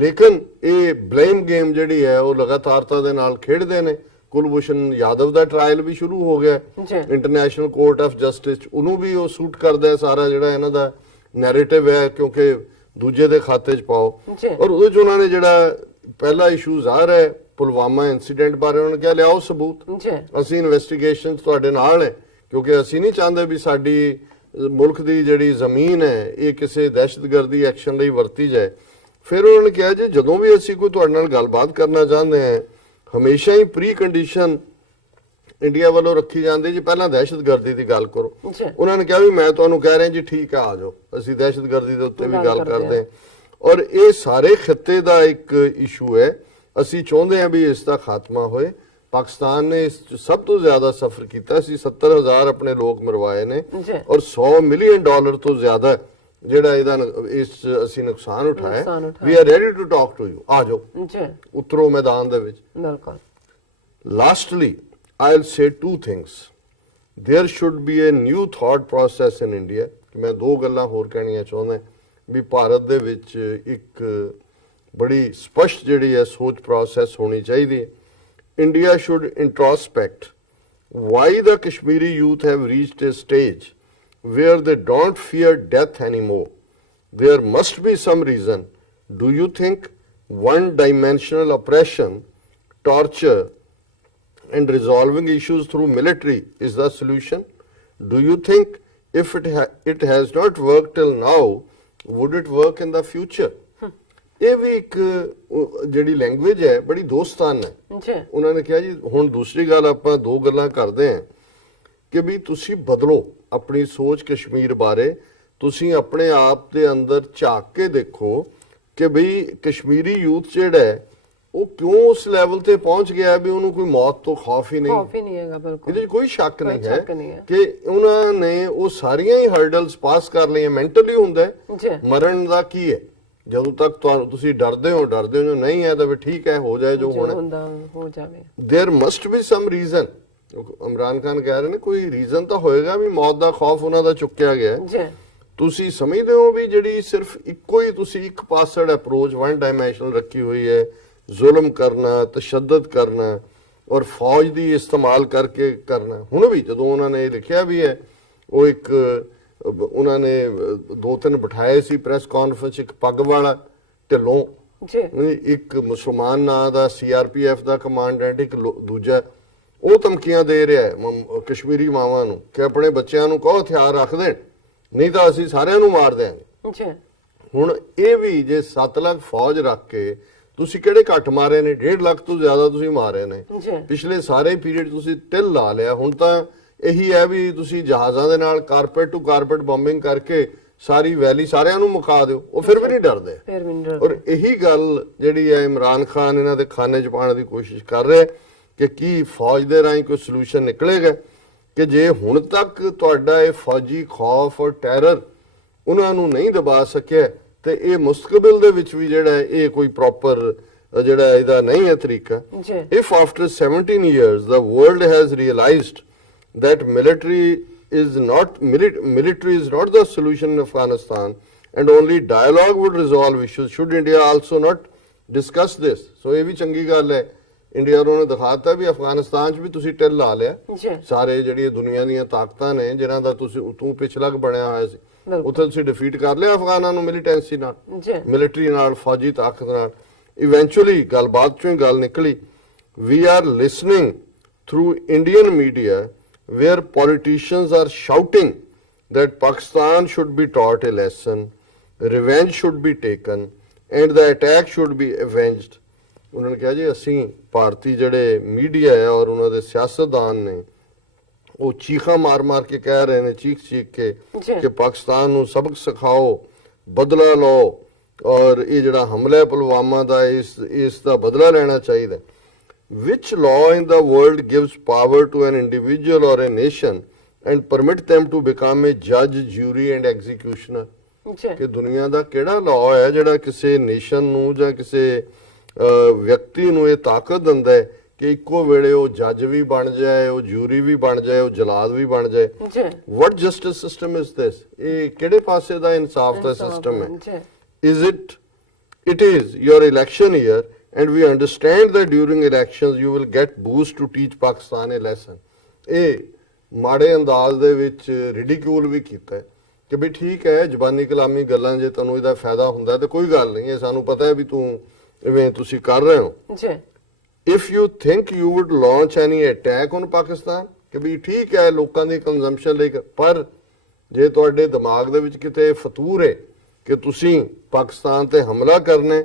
ਲੇਕਿਨ ਇਹ ਬਲੇਮ ਗੇਮ ਜਿਹੜੀ ਹੈ ਉਹ ਲਗਾਤਾਰਤਾ ਦੇ ਨਾਲ ਖੇਡਦੇ ਨੇ। ਕੁਲਭੂਸ਼ਣ ਯਾਦਵ ਦਾ ਟ੍ਰਾਇਲ ਵੀ ਸ਼ੁਰੂ ਹੋ ਗਿਆ ਇੰਟਰਨੈਸ਼ਨਲ ਕੋਰਟ ਆਫ ਜਸਟਿਸ, ਉਹਨੂੰ ਵੀ ਉਹ ਸੂਟ ਕਰਦਾ ਸਾਰਾ ਜਿਹੜਾ ਇਹਨਾਂ ਦਾ ਨੈਰੇਟਿਵ ਹੈ ਕਿਉਂਕਿ ਦੂਜੇ ਦੇ ਖਾਤੇ 'ਚ ਪਾਓ। ਔਰ ਉਹਦੇ 'ਚ ਉਹਨਾਂ ਨੇ ਜਿਹੜਾ ਪਹਿਲਾ ਇਸ਼ੂ ਜ਼ਾਹਰ ਹੈ ਪੁਲਵਾਮਾ ਇਨਸੀਡੈਂਟ ਬਾਰੇ, ਉਹਨਾਂ ਨੇ ਕਿਹਾ ਲਿਆਓ ਸਬੂਤ, ਅਸੀਂ ਇਨਵੈਸਟੀਗੇਸ਼ਨ ਤੁਹਾਡੇ ਨਾਲ ਹੈ ਕਿਉਂਕਿ ਅਸੀਂ ਨਹੀਂ ਚਾਹੁੰਦੇ ਵੀ ਸਾਡੀ ਮੁਲਕ ਦੀ ਜਿਹੜੀ ਜ਼ਮੀਨ ਹੈ ਇਹ ਕਿਸੇ ਦਹਿਸ਼ਤਗਰਦੀ ਐਕਸ਼ਨ ਲਈ ਵਰਤੀ ਜਾਏ। ਫਿਰ ਉਹਨਾਂ ਨੇ ਕਿਹਾ ਜੀ ਜਦੋਂ ਵੀ ਅਸੀਂ ਕੋਈ ਤੁਹਾਡੇ ਨਾਲ ਗੱਲਬਾਤ ਕਰਨਾ ਚਾਹੁੰਦੇ ਹਾਂ ਹਮੇਸ਼ਾ ਹੀ ਪ੍ਰੀ ਕੰਡੀਸ਼ਨ ਇੰਡੀਆ ਵੱਲੋਂ ਰੱਖੀ ਜਾਂਦੀ ਜੀ ਪਹਿਲਾਂ ਦਹਿਸ਼ਤਗਰਦੀ ਦੀ ਗੱਲ ਕਰੋ। ਉਹਨਾਂ ਨੇ ਕਿਹਾ ਵੀ ਮੈਂ ਤੁਹਾਨੂੰ ਕਹਿ ਰਿਹਾ ਜੀ ਠੀਕ ਆ ਜਾਓ ਅਸੀਂ ਦਹਿਸ਼ਤਗਰਦੀ ਦੇ ਉੱਤੇ ਵੀ ਗੱਲ ਕਰਦੇ ਹਾਂ ਔਰ ਇਹ ਸਾਰੇ ਖਿੱਤੇ ਦਾ ਇੱਕ ਇਸ਼ੂ ਹੈ। ਅਸੀਂ ਚਾਹੁੰਦੇ ਹਾਂ ਵੀ ਇਸ ਦਾ ਖਾਤਮਾ ਹੋਏ। ਪਾਕਿਸਤਾਨ ਨੇ ਇਸ 'ਚ ਸਭ ਤੋਂ ਜ਼ਿਆਦਾ ਸਫਰ ਕੀਤਾ ਸੀ 70,000 ਆਪਣੇ ਲੋਕ ਮਰਵਾਏ ਨੇ ਔਰ $100 ਮਿਲੀਅਨ ਤੋਂ ਜ਼ਿਆਦਾ ਜਿਹੜਾ ਇਹਦਾ ਇਸ 'ਚ ਅਸੀਂ ਨੁਕਸਾਨ ਉਠਾਇਆ। We are ready to talk to you ਆ ਜਾਓ ਉਤਰੋ ਮੈਦਾਨ ਦੇ ਵਿੱਚ। ਬਿਲਕੁਲ। Lastly I'll say two things. There should be a new thought process in India. ਮੈਂ ਦੋ ਗੱਲਾਂ ਹੋਰ ਕਹਿਣੀਆਂ ਚਾਹੁੰਦਾ ਵੀ ਭਾਰਤ ਦੇ ਵਿੱਚ ਇੱਕ ਬੜੀ ਸਪਸ਼ਟ ਜਿਹੜੀ ਹੈ ਸੋਚ ਪ੍ਰੋਸੈਸ ਹੋਣੀ ਚਾਹੀਦੀ ਹੈ। India should introspect why the Kashmiri youth have reached a stage where they don't fear death anymore. There must be some reason. Do you think one-dimensional oppression, torture, and resolving issues through military is the solution? Do you think if it has not worked till now, would it work in the future? ਇਹ ਵੀ ਇੱਕ ਜਿਹੜੀ language ਹੈ ਬੜੀ ਦੋਸਤਾਨਾ ਹੈ। ਉਹਨਾਂ ਨੇ ਕਿਹਾ ਜੀ ਹੁਣ ਦੂਸਰੀ ਗੱਲ ਆਪਾਂ ਦੋ ਗੱਲਾਂ ਕਰਦੇ ਹਾਂ ਕਿ ਵੀ ਤੁਸੀਂ ਬਦਲੋ ਆਪਣੀ ਸੋਚ ਕਸ਼ਮੀਰ ਬਾਰੇ। ਤੁਸੀਂ ਆਪਣੇ ਆਪ ਦੇ ਅੰਦਰ ਝਾਕ ਕੇ ਦੇਖੋ ਕਿ ਵੀ ਕਸ਼ਮੀਰੀ ਯੂਥ ਜਿਹੜਾ ਹੈ ਉਹ ਕਿਉਂ ਉਸ ਲੈਵਲ ਤੇ ਪਹੁੰਚ ਗਿਆ ਵੀ ਉਹਨੂੰ ਕੋਈ ਮੌਤ ਤੋਂ ਖੌਫ ਹੀ ਨਹੀਂ। ਖੌਫ ਹੀ ਨਹੀਂ ਹੈਗਾ ਬਿਲਕੁਲ। ਇਹਦੇ 'ਚ ਕੋਈ ਸ਼ੱਕ ਨਹੀਂ ਹੈ ਕਿ ਉਹਨਾਂ ਨੇ ਉਹ ਸਾਰੀਆਂ ਹੀ ਹਰਡਲਸ ਪਾਸ ਕਰ ਲਈਆਂ। ਮੈਂਟਲੀ ਹੁੰਦਾ ਮਰਨ ਦਾ ਕੀ ਹੈ ਜਦੋਂ ਤੱਕ ਤੁਹਾਨੂੰ ਤੁਸੀਂ ਡਰਦੇ ਹੋ ਜੋ ਨਹੀਂ ਹੈ ਤਾਂ ਵੀ ਠੀਕ ਹੈ ਹੋ ਜਾਏ ਜੋ ਹੋਣਾ ਹੋ ਜਾਵੇ। There must be some reason. Imran Khan ਕਹਿ ਰਹੇ ਨੇ ਕੋਈ ਰੀਜ਼ਨ ਤਾਂ ਹੋਏਗਾ ਵੀ ਮੌਤ ਦਾ ਖੌਫ ਉਹਨਾਂ ਦਾ ਚੁੱਕਿਆ ਗਿਆ ਹੈ। ਤੁਸੀਂ ਸਮਝਦੇ ਹੋ ਵੀ ਜਿਹੜੀ ਸਿਰਫ ਇੱਕੋ ਹੀ ਤੁਸੀਂ ਇੱਕ ਪਾਸਡ ਅਪਰੋਚ ਵਨ ਡਾਇਮੈਂਸ਼ਨਲ ਰੱਖੀ ਹੋਈ ਹੈ ਜ਼ੁਲਮ ਕਰਨਾ ਤਸ਼ੱਦਦ ਕਰਨਾ ਔਰ ਫੌਜ ਦੀ ਇਸਤੇਮਾਲ ਕਰਕੇ ਕਰਨਾ। ਹੁਣ ਵੀ ਜਦੋਂ ਉਹਨਾਂ ਨੇ ਲਿਖਿਆ ਵੀ ਹੈ ਉਹ ਇੱਕ ਉਹਨਾਂ ਨੇ ਦੋ ਤਿੰਨ ਬਿਠਾਏ ਸੀ ਪ੍ਰੈਸ ਕਾਨਫਰੰਸ ਇੱਕ ਪੱਗ ਵਾਲਾ ਢਿੱਲੋਂ ਇੱਕ ਮੁਸਲਮਾਨ ਨਾਂ ਦਾ CRPF ਦਾ ਕਮਾਂਡੈਂਟ ਇੱਕ ਦੂਜਾ ਉਹ ਧਮਕੀਆਂ ਦੇ ਰਿਹਾ ਹੈ ਕਸ਼ਮੀਰੀ ਮਾਵਾਂ ਨੂੰ ਕਿ ਆਪਣੇ ਬੱਚਿਆਂ ਨੂੰ ਕਹੋ ਹਥਿਆਰ ਰੱਖ ਦੇਣ ਨਹੀਂ ਤਾਂ ਅਸੀਂ ਸਾਰਿਆਂ ਨੂੰ ਮਾਰ ਦਿਆਂਗੇ। ਹੁਣ ਇਹ ਵੀ ਜੇ 7 ਲੱਖ ਫੌਜ ਰੱਖ ਕੇ ਤੁਸੀਂ ਕਿਹੜੇ ਘੱਟ ਮਾਰੇ ਨੇ 1.5 ਲੱਖ ਤੋਂ ਜ਼ਿਆਦਾ ਤੁਸੀਂ ਮਾਰੇ ਨੇ ਪਿਛਲੇ ਸਾਰੇ ਪੀਰੀਅਡ ਤੁਸੀਂ ਤਿਲ ਲਾ ਲਿਆ। ਹੁਣ ਤਾਂ ਇਹੀ ਹੈ ਵੀ ਤੁਸੀਂ ਜਹਾਜ਼ਾਂ ਦੇ ਨਾਲ ਕਾਰਪੇਟ ਟੂ ਕਾਰਪੇਟ ਬੰਬਿੰਗ ਕਰਕੇ ਸਾਰੀ ਵੈਲੀ ਸਾਰਿਆਂ ਨੂੰ ਮੁਕਾ ਦਿਓ ਉਹ ਫਿਰ ਵੀ ਨਹੀਂ ਡਰਦੇ। ਔਰ ਇਹੀ ਗੱਲ ਜਿਹੜੀ ਹੈ ਇਮਰਾਨ ਖਾਨ ਇਹਨਾਂ ਦੇ ਖਾਨੇ 'ਚ ਪਾਉਣ ਦੀ ਕੋਸ਼ਿਸ਼ ਕਰ ਰਿਹਾ ਕਿ ਕੀ ਫੌਜ ਦੇ ਰਾਹੀਂ ਕੋਈ ਸੋਲੂਸ਼ਨ ਨਿਕਲੇਗਾ ਕਿ ਜੇ ਹੁਣ ਤੱਕ ਤੁਹਾਡਾ ਇਹ ਫੌਜੀ ਖੌਫ ਔਰ ਟੈਰਰ ਉਹਨਾਂ ਨੂੰ ਨਹੀਂ ਦਬਾ ਸਕਿਆ ਤੇ ਇਹ ਮੁਸਤਕਬਲ ਦੇ ਵਿੱਚ ਵੀ ਜਿਹੜਾ ਇਹ ਕੋਈ ਪ੍ਰੋਪਰ ਜਿਹੜਾ ਇਹਦਾ ਨਹੀਂ ਹੈ ਤਰੀਕਾ। If after 17 years the world has realized that military is not the solution in Afghanistan and only dialogue would resolve issues, should India also not discuss this? So ਇਹ ਵੀ ਚੰਗੀ ਗੱਲ ਹੈ ਇੰਡੀਆ ਨੂੰ ਦਿਖਾਤਾ ਵੀ ਅਫਗਾਨਿਸਤਾਨ 'ਚ ਵੀ ਤੁਸੀਂ ਟਿਲ ਲਾ ਲਿਆ ਸਾਰੇ ਜਿਹੜੀਆਂ ਦੁਨੀਆ ਦੀਆਂ ਤਾਕਤਾਂ ਨੇ ਜਿਨ੍ਹਾਂ ਦਾ ਤੂੰ ਪਿਛਲਗ ਬਣਿਆ ਹੋਇਆ ਸੀ ਉੱਥੇ ਤੁਸੀਂ ਡਿਫੀਟ ਕਰ ਲਿਆ ਅਫਗਾਨਾਂ ਨੂੰ ਮਿਲੀਟੈਂਸੀ ਨਾਲ ਮਿਲਟਰੀ ਨਾਲ ਫੌਜੀ ਤਾਕਤ ਨਾਲ। ਇਵੈਂਚੁਅਲੀ ਗੱਲਬਾਤ 'ਚੋਂ ਹੀ ਗੱਲ ਨਿਕਲੀ we are listening through Indian media where politicians are shouting that Pakistan should be taught a lesson, revenge should be taken, and the attack should be avenged. ਉਹਨਾਂ ਨੇ ਕਿਹਾ ਜੀ ਅਸੀਂ ਭਾਰਤੀ ਜਿਹੜੇ ਮੀਡੀਆ ਹੈ ਔਰ ਉਹਨਾਂ ਦੇ ਸਿਆਸਤਦਾਨ ਨੇ ਉਹ ਚੀਖਾਂ ਮਾਰ ਕੇ ਕਹਿ ਰਹੇ ਨੇ ਚੀਖ ਕੇ ਕਿ ਪਾਕਿਸਤਾਨ ਨੂੰ ਸਬਕ ਸਿਖਾਓ ਬਦਲਾ ਲਓ ਔਰ ਇਹ ਜਿਹੜਾ ਹਮਲਾ ਪੁਲਵਾਮਾ ਦਾ ਇਸ ਦਾ ਬਦਲਾ ਲੈਣਾ ਚਾਹੀਦਾ। Which law in the world gives power to an individual or a nation and permit them to become a judge, jury and executioner? ਕਿ ਦੁਨੀਆ ਦਾ ਕਿਹੜਾ ਲਾਅ ਹੈ ਜਿਹੜਾ ਕਿਸੇ ਨੇਸ਼ਨ ਨੂੰ ਜਾਂ ਕਿਸੇ ਵਿਅਕਤੀ ਨੂੰ ਇਹ ਤਾਕਤ ਦਿੰਦਾ ਹੈ ਕਿ ਇੱਕੋ ਵੇਲੇ ਉਹ ਜੱਜ ਵੀ ਬਣ ਜਾਏ ਉਹ ਜੂਰੀ ਵੀ ਬਣ ਜਾਏ ਉਹ ਜਲਾਦ ਵੀ ਬਣ ਜਾਏ। What justice system is this? ਇਹ ਕਿਹੜੇ ਪਾਸੇ ਦਾ ਇਨਸਾਫ ਦਾ ਸਿਸਟਮ ਹੈ? It is your election year and we understand that during elections you will get boost to teach Pakistan a lesson. ਇਹ ਮਾੜੇ ਅੰਦਾਜ਼ ਦੇ ਵਿੱਚ ਰਿਡੀਕਿਊਲ ਵੀ ਕੀਤਾ ਹੈ ਕਿ ਵੀ ਠੀਕ ਹੈ ਜ਼ਬਾਨੀ ਕਲਾਮੀ ਗੱਲਾਂ ਜੇ ਤੁਹਾਨੂੰ ਇਹਦਾ ਫਾਇਦਾ ਹੁੰਦਾ ਤੇ ਕੋਈ ਗੱਲ ਨਹੀਂ ਇਹ ਸਾਨੂੰ ਪਤਾ ਹੈ ਵੀ ਇਵੇਂ ਤੁਸੀਂ ਕਰ ਰਹੇ ਹੋ। If you think you would launch any attack on Pakistan ਕਿ ਵੀ ਠੀਕ ਹੈ ਲੋਕਾਂ ਦੀ ਕੰਜ਼ੰਪਸ਼ਨ ਲਈ ਪਰ ਜੇ ਤੁਹਾਡੇ ਦਿਮਾਗ ਦੇ ਵਿੱਚ ਕਿਤੇ ਫਤੂਰ ਹੈ ਕਿ ਤੁਸੀਂ ਪਾਕਿਸਤਾਨ ਤੇ ਹਮਲਾ ਕਰਨਾ ਹੈ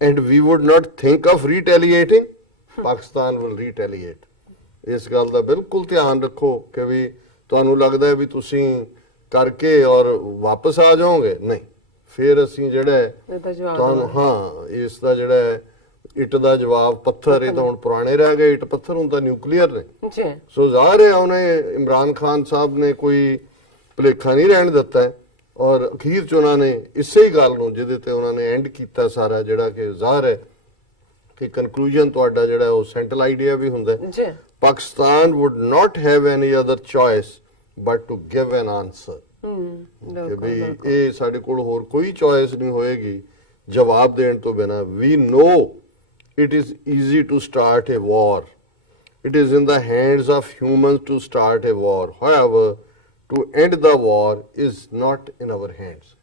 and we would not think of retaliating, Pakistan will retaliate. ਇਸ ਗੱਲ ਦਾ ਬਿਲਕੁਲ ਧਿਆਨ ਰੱਖੋ ਕਿ ਵੀ ਤੁਹਾਨੂੰ ਲੱਗਦਾ ਹੈ ਵੀ ਤੁਸੀਂ ਕਰਕੇ ਔਰ ਵਾਪਸ ਆ ਜਾਓਗੇ, ਨਹੀਂ, ਫਿਰ ਅਸੀਂ ਜਿਹੜਾ ਹੈ ਤੁਹਾਨੂੰ ਇਸ ਦਾ ਜਿਹੜਾ ਹੈ ਇੱਟ ਦਾ ਜਵਾਬ ਪੱਥਰ, ਇਹ ਤਾਂ ਹੁਣ ਪੁਰਾਣੇ ਰਹਿ ਗਏ, ਇੱਟ ਪੱਥਰ ਹੁਣ ਤਾਂ ਨਿਊਕਲੀਅਰ ਨੇ। ਸੋ ਜ਼ਾਹਿਰ ਹੈ ਉਹਨੇ ਇਮਰਾਨ ਖਾਨ ਸਾਹਿਬ ਨੇ ਕੋਈ ਭੁਲੇਖਾ ਨਹੀਂ ਰਹਿਣ ਦਿੱਤਾ ਹੈ ਔਰ ਅਖੀਰ ਚ ਉਹਨਾਂ ਨੇ ਇਸੇ ਹੀ ਗੱਲ ਨੂੰ ਜਿਹਦੇ ਤੇ ਉਹਨਾਂ ਨੇ ਐਂਡ ਕੀਤਾ ਸਾਰਾ, ਜਿਹੜਾ ਕਿ ਜ਼ਾਹਿਰ ਹੈ ਕਿ ਕਨਕਲੂਜਨ ਤੁਹਾਡਾ ਜਿਹੜਾ ਉਹ ਸੈਂਟਰਲ ਆਈਡੀਆ ਵੀ ਹੁੰਦਾ ਹੈ, Pakistan would not have any other choice but to give an answer. ਕਿ ਵੀ ਇਹ ਸਾਡੇ ਕੋਲ ਹੋਰ ਕੋਈ ਚੋਇਸ ਨਹੀਂ ਹੋਏਗੀ ਜਵਾਬ ਦੇਣ ਤੋਂ ਬਿਨਾ। ਵੀ ਨੋ it is easy to start a war. It is in the hands of humans to start a war. However, to end the war is not in our hands.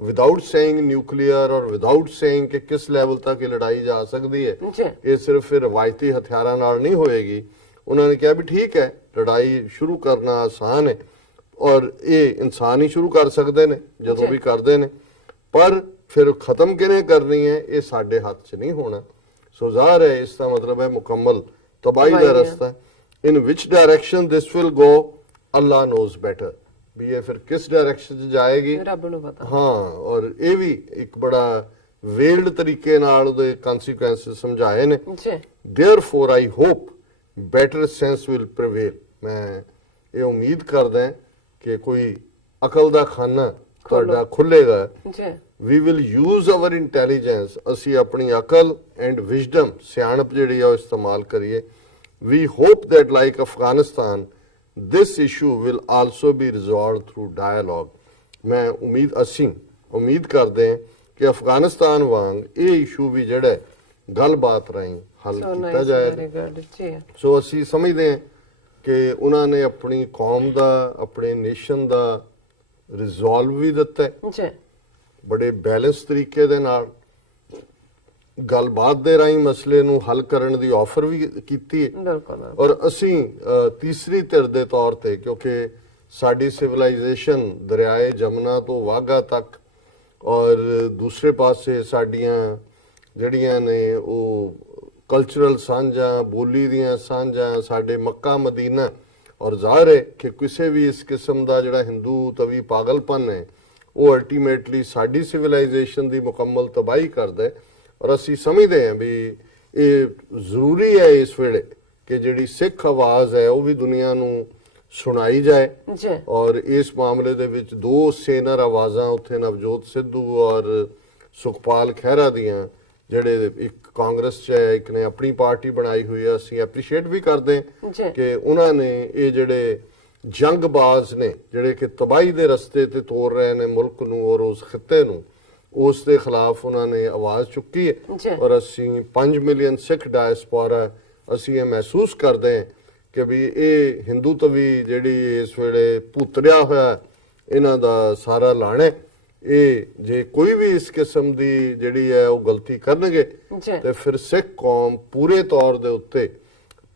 Without saying nuclear or without saying कि किस level तक ये लड़ाई जा सकती है, ये सिर्फ फिर रवायती हथियारों नाल नहीं होएगी। उन्होंने कहा भी ठीक है, लड़ाई शुरू करना आसान है और ये इंसान ही शुरू कर सकते हैं जो भी करते हैं, पर फिर खत्म किने करनी है ये साडे हाथ च नहीं होना। सो ज़ाहिर है इसका मतलब है मुकम्मल तबाही का रास्ता है। In which direction this will go Allah knows better, भी ये फिर किस डायरेक्शन च जाएगी रब नूं पता। हाँ, और ये भी एक बड़ा वेल्ड तरीके नाल उहदे कॉन्सिक्वेंसेस समझाए ने। Therefore I hope better sense will prevail. मैं ये उम्मीद करदा कि कोई अकल दा खाना ਤੁਹਾਡਾ ਖੁੱਲੇਗਾ। We will use our intelligence, ਅਸੀਂ ਆਪਣੀ ਅਕਲ ਐਂਡ ਵਿਜ਼ਡਮ, ਸਿਆਣਪ ਜਿਹੜੀ ਆ ਉਹ ਇਸਤੇਮਾਲ ਕਰੀਏ। We hope that like Afghanistan this issue will also be resolved through dialogue. ਮੈਂ ਅਸੀਂ ਉਮੀਦ ਕਰਦੇ ਹਾਂ ਕਿ ਅਫਗਾਨਿਸਤਾਨ ਵਾਂਗ ਇਹ ਇਸ਼ੂ ਵੀ ਜਿਹੜਾ ਗੱਲਬਾਤ ਰਾਹੀਂ ਹੱਲ ਕੀਤਾ ਜਾਏ। ਸੋ ਅਸੀਂ ਸਮਝਦੇ ਹਾਂ ਕਿ ਉਹਨਾਂ ਨੇ ਆਪਣੀ ਕੌਮ ਦਾ, ਆਪਣੇ ਨੇਸ਼ਨ ਦਾ ਰਿਜ਼ੋਲਵ ਵੀ ਦਿੱਤਾ ਹੈ, ਬੜੇ ਬੈਲੈਂਸ ਤਰੀਕੇ ਦੇ ਨਾਲ ਗੱਲਬਾਤ ਦੇ ਰਾਹੀਂ ਮਸਲੇ ਨੂੰ ਹੱਲ ਕਰਨ ਦੀ ਆਫਰ ਵੀ ਕੀਤੀ ਹੈ। ਔਰ ਅਸੀਂ ਤੀਸਰੀ ਧਿਰ ਦੇ ਤੌਰ ਤੇ, ਕਿਉਂਕਿ ਸਾਡੀ ਸਿਵਲਾਈਜੇਸ਼ਨ ਦਰਿਆਏ ਜਮਨਾ ਤੋਂ ਵਾਘਾ ਤੱਕ ਔਰ ਦੂਸਰੇ ਪਾਸੇ ਸਾਡੀਆਂ ਜਿਹੜੀਆਂ ਨੇ ਉਹ ਕਲਚਰਲ ਸਾਂਝਾਂ, ਬੋਲੀ ਦੀਆਂ ਸਾਂਝਾਂ, ਸਾਡੇ ਮੱਕਾ ਮਦੀਨਾ, ਔਰ ਜ਼ਾਹਿਰ ਹੈ ਕਿ ਕਿਸੇ ਵੀ ਇਸ ਕਿਸਮ ਦਾ ਜਿਹੜਾ ਹਿੰਦੂ ਤਵੀ ਪਾਗਲਪਨ ਹੈ ਉਹ ਅਲਟੀਮੇਟਲੀ ਸਾਡੀ ਸਿਵਲਾਈਜੇਸ਼ਨ ਦੀ ਮੁਕੰਮਲ ਤਬਾਹੀ ਕਰਦਾ ਹੈ। ਔਰ ਅਸੀਂ ਸਮਝਦੇ ਹਾਂ ਵੀ ਇਹ ਜ਼ਰੂਰੀ ਹੈ ਇਸ ਵੇਲੇ ਕਿ ਜਿਹੜੀ ਸਿੱਖ ਆਵਾਜ਼ ਹੈ ਉਹ ਵੀ ਦੁਨੀਆ ਨੂੰ ਸੁਣਾਈ ਜਾਏ। ਔਰ ਇਸ ਮਾਮਲੇ ਦੇ ਵਿੱਚ ਦੋ ਸੇਨਰ ਆਵਾਜ਼ਾਂ ਉੱਥੇ ਨਵਜੋਤ ਸਿੱਧੂ ਔਰ ਸੁਖਪਾਲ ਖਹਿਰਾ ਦੀਆਂ, ਜਿਹੜੇ ਇੱਕ ਕਾਂਗਰਸ 'ਚ ਹੈ, ਇੱਕ ਨੇ ਆਪਣੀ ਪਾਰਟੀ ਬਣਾਈ ਹੋਈ ਹੈ, ਅਸੀਂ ਐਪਰੀਸ਼ੀਏਟ ਵੀ ਕਰਦੇ ਹਾਂ ਕਿ ਉਹਨਾਂ ਨੇ ਇਹ ਜਿਹੜੇ ਜੰਗਬਾਜ਼ ਨੇ ਜਿਹੜੇ ਕਿ ਤਬਾਹੀ ਦੇ ਰਸਤੇ ਤੇ ਤੋਰ ਰਹੇ ਨੇ ਮੁਲਕ ਨੂੰ ਔਰ ਉਸ ਖਿੱਤੇ ਨੂੰ, ਉਸ ਦੇ ਖਿਲਾਫ ਉਹਨਾਂ ਨੇ ਆਵਾਜ਼ ਚੁੱਕੀ ਹੈ। ਔਰ ਅਸੀਂ 5 ਮਿਲੀਅਨ ਸਿੱਖ ਡਾਇਸਪੋਰਾ, ਅਸੀਂ ਇਹ ਮਹਿਸੂਸ ਕਰਦੇ ਹਾਂ ਕਿ ਵੀ ਇਹ ਹਿੰਦੂ ਤਵੀ ਜਿਹੜੀ ਇਸ ਵੇਲੇ ਭੁੱਤਰਿਆ ਹੋਇਆ ਇਹਨਾਂ ਦਾ ਸਾਰਾ ਲਾਣਾ, ਇਹ ਜੇ ਕੋਈ ਵੀ ਇਸ ਕਿਸਮ ਦੀ ਜਿਹੜੀ ਹੈ ਉਹ ਗਲਤੀ ਕਰਨਗੇ ਤੇ ਫਿਰ ਸਿੱਖ ਕੌਮ ਪੂਰੇ ਤੌਰ ਦੇ ਉੱਤੇ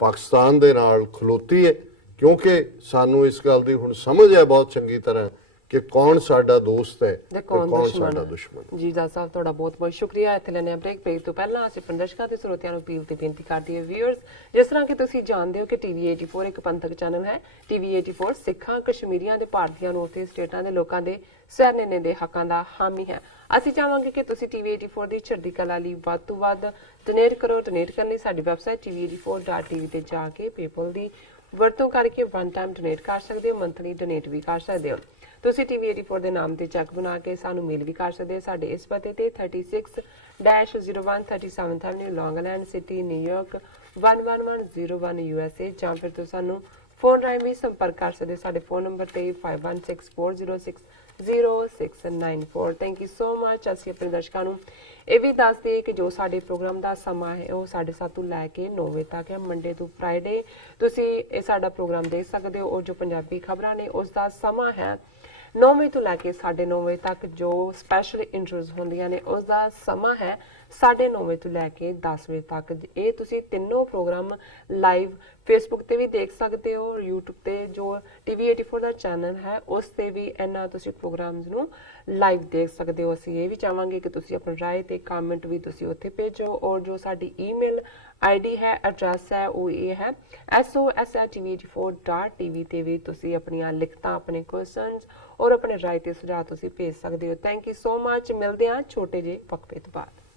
ਪਾਕਿਸਤਾਨ ਦੇ ਨਾਲ ਖਲੋਤੀ ਹੈ, ਕਿਉਂਕਿ ਸਾਨੂੰ ਇਸ ਗੱਲ ਦੀ ਹੁਣ ਸਮਝ ਹੈ ਬਹੁਤ ਚੰਗੀ ਤਰ੍ਹਾਂ ਕਿ ਕੌਣ ਸਾਡਾ ਦੋਸਤ ਹੈ ਤੇ ਕੌਣ ਸਾਡਾ ਦੁਸ਼ਮਣ। ਜੀ ਜੱਜ ਸਾਹਿਬ, ਤੁਹਾਡਾ ਬਹੁਤ ਬਹੁਤ ਸ਼ੁਕਰੀਆ। ਇੱਥੇ ਲੈਣੇ ਬ੍ਰੇਕ ਤੋਂ ਪਹਿਲਾਂ ਅਸੀਂ ਪ੍ਰਦਰਸ਼ਕਾਂ ਤੇ ਸਰੋਤਿਆਂ ਨੂੰ ਅਪੀਲ ਤੇ ਬੇਨਤੀ ਕਰਦੀ ਹੈ ਵੀਅਰਸ, ਜਿਸ ਤਰ੍ਹਾਂ ਕਿ ਤੁਸੀਂ ਜਾਣਦੇ ਹੋ ਕਿ ਟੀਵੀ 84 ਇੱਕ ਪੰਥਕ ਚੈਨਲ ਹੈ। ਟੀਵੀ 84 ਸਿੱਖਾਂ, ਕਸ਼ਮੀਰੀਆਂ ਦੇ, ਭਾਰਤੀਆਂ ਨੂੰ ਉੱਥੇ ਸਟੇਟਾਂ ਦੇ ਲੋਕਾਂ ਦੇ ਸਹਿਰਨੇ ਦੇ ਹੱਕਾਂ ਦਾ ਹਾਮੀ ਹੈ। ਅਸੀਂ ਚਾਹਾਂਗੇ ਕਿ ਤੁਸੀਂ ਟੀਵੀ 84 ਦੀ ਚੜ੍ਹਦੀ ਕਲਾ ਲਈ ਵੱਧ ਤੋਂ ਵੱਧ ਡੋਨੇਟ ਕਰੋ। ਡੋਨੇਟ ਕਰਨ ਲਈ ਸਾਡੀ ਵੈਬਸਾਈਟ tv84.tv ਤੇ ਜਾ ਕੇ ਪੇਪਲ ਦੀ ਵਰਤੋਂ ਕਰਕੇ ਵਨ ਟਾਈਮ ਡੋਨੇਟ ਕਰ ਸਕਦੇ ਹੋ, ਮੰਥਲੀ ਡੋਨੇਟ ਵੀ ਕਰ ਸਕਦੇ ਹੋ। ਤੁਸੀਂ ਟੀਵੀ 84 ਦੇ ਨਾਮ ਤੇ ਚੈੱਕ ਬਣਾ ਕੇ ਸਾਨੂੰ ਮੇਲ ਵੀ ਕਰ ਸਕਦੇ ਹੋ ਸਾਡੇ ਇਸ ਪਤੇ ਤੇ 36-01 37th Avenue, Long Island City, New York 11101 USA, ਜਾਂ ਫਿਰ ਤੁਸੀਂ ਸਾਨੂੰ ਫੋਨ ਰਾਹੀਂ ਵੀ ਸੰਪਰਕ ਕਰ ਸਕਦੇ ਹੋ ਸਾਡੇ ਫੋਨ ਨੰਬਰ ਤੇ 5164060694। Thank you so much. ਅਸੀਂ ਆਪਣੇ ਦਰਸ਼ਕਾਂ ਨੂੰ ਇਹ ਵੀ ਦੱਸ ਦਈਏ ਕਿ ਜੋ ਸਾਡੇ ਪ੍ਰੋਗਰਾਮ ਦਾ ਸਮਾਂ ਹੈ ਉਹ 7:30 ਤੋਂ ਲੈ ਕੇ 9 ਵਜੇ ਤੱਕ ਹੈ, ਮੰਡੇ ਤੋਂ ਫਰਾਈਡੇ। ਤੁਸੀਂ ਇਹ ਸਾਡਾ ਪ੍ਰੋਗਰਾਮ ਦੇਖ ਸਕਦੇ ਹੋ। ਔਰ ਜੋ ਪੰਜਾਬੀ ਖਬਰਾਂ ਨੇ ਉਸ ਦਾ ਸਮਾਂ ਹੈ 9 ਵਜੇ ਤੋਂ ਲੈ ਕੇ 9:30 ਵਜੇ ਤੱਕ ਜੋ ਸਪੈਸ਼ਲ ਇੰਟਰਵਿਊਜ਼ ਹੁੰਦੀਆਂ ਨੇ ਉਸ ਦਾ ਸਮਾਂ ਹੈ 9:30 ਵਜੇ ਤੋਂ ਲੈ ਕੇ 10 ਵਜੇ ਤੱਕ। ਇਹ ਤੁਸੀਂ ਤਿੰਨੋਂ ਪ੍ਰੋਗਰਾਮ ਲਾਈਵ ਫੇਸਬੁੱਕ ਤੇ ਵੀ ਦੇਖ ਸਕਦੇ ਹੋ, YouTube ਤੇ ਜੋ TV84 ਦਾ ਚੈਨਲ ਹੈ ਉਸ ਤੇ ਵੀ ਇਹਨਾਂ ਤੁਸੀਂ ਪ੍ਰੋਗਰਾਮਸ ਨੂੰ ਲਾਈਵ ਦੇਖ ਸਕਦੇ ਹੋ। ਅਸੀਂ ਇਹ ਵੀ ਚਾਹਾਂਗੇ ਕਿ ਤੁਸੀਂ ਆਪਣੀ ਰਾਏ ਤੇ ਕਮੈਂਟ ਵੀ ਤੁਸੀਂ ਉੱਥੇ ਭੇਜੋ, ਔਰ ਜੋ ਸਾਡੀ ਈਮੇਲ ਆਈਡੀ ਹੈ, ਐਡਰੈਸ ਹੈ, ਉਹ ਇਹ ਹੈ sos@tv84.tv ਤੇ ਵੀ ਤੁਸੀਂ ਆਪਣੀਆਂ ਲਿਖਤਾਂ, ਆਪਣੇ ਕੁਐਸਚਨਸ ਔਰ ਆਪਣੇ ਰਾਏ ਤੇ ਸੁਝਾਅ ਤੁਸੀਂ ਭੇਜ ਸਕਦੇ ਹੋ। Thank you so much. ਮਿਲਦੇ ਹਾਂ ਛੋਟੇ ਜਿਹੇ ਵਕਫੇ ਤੋਂ ਬਾਅਦ।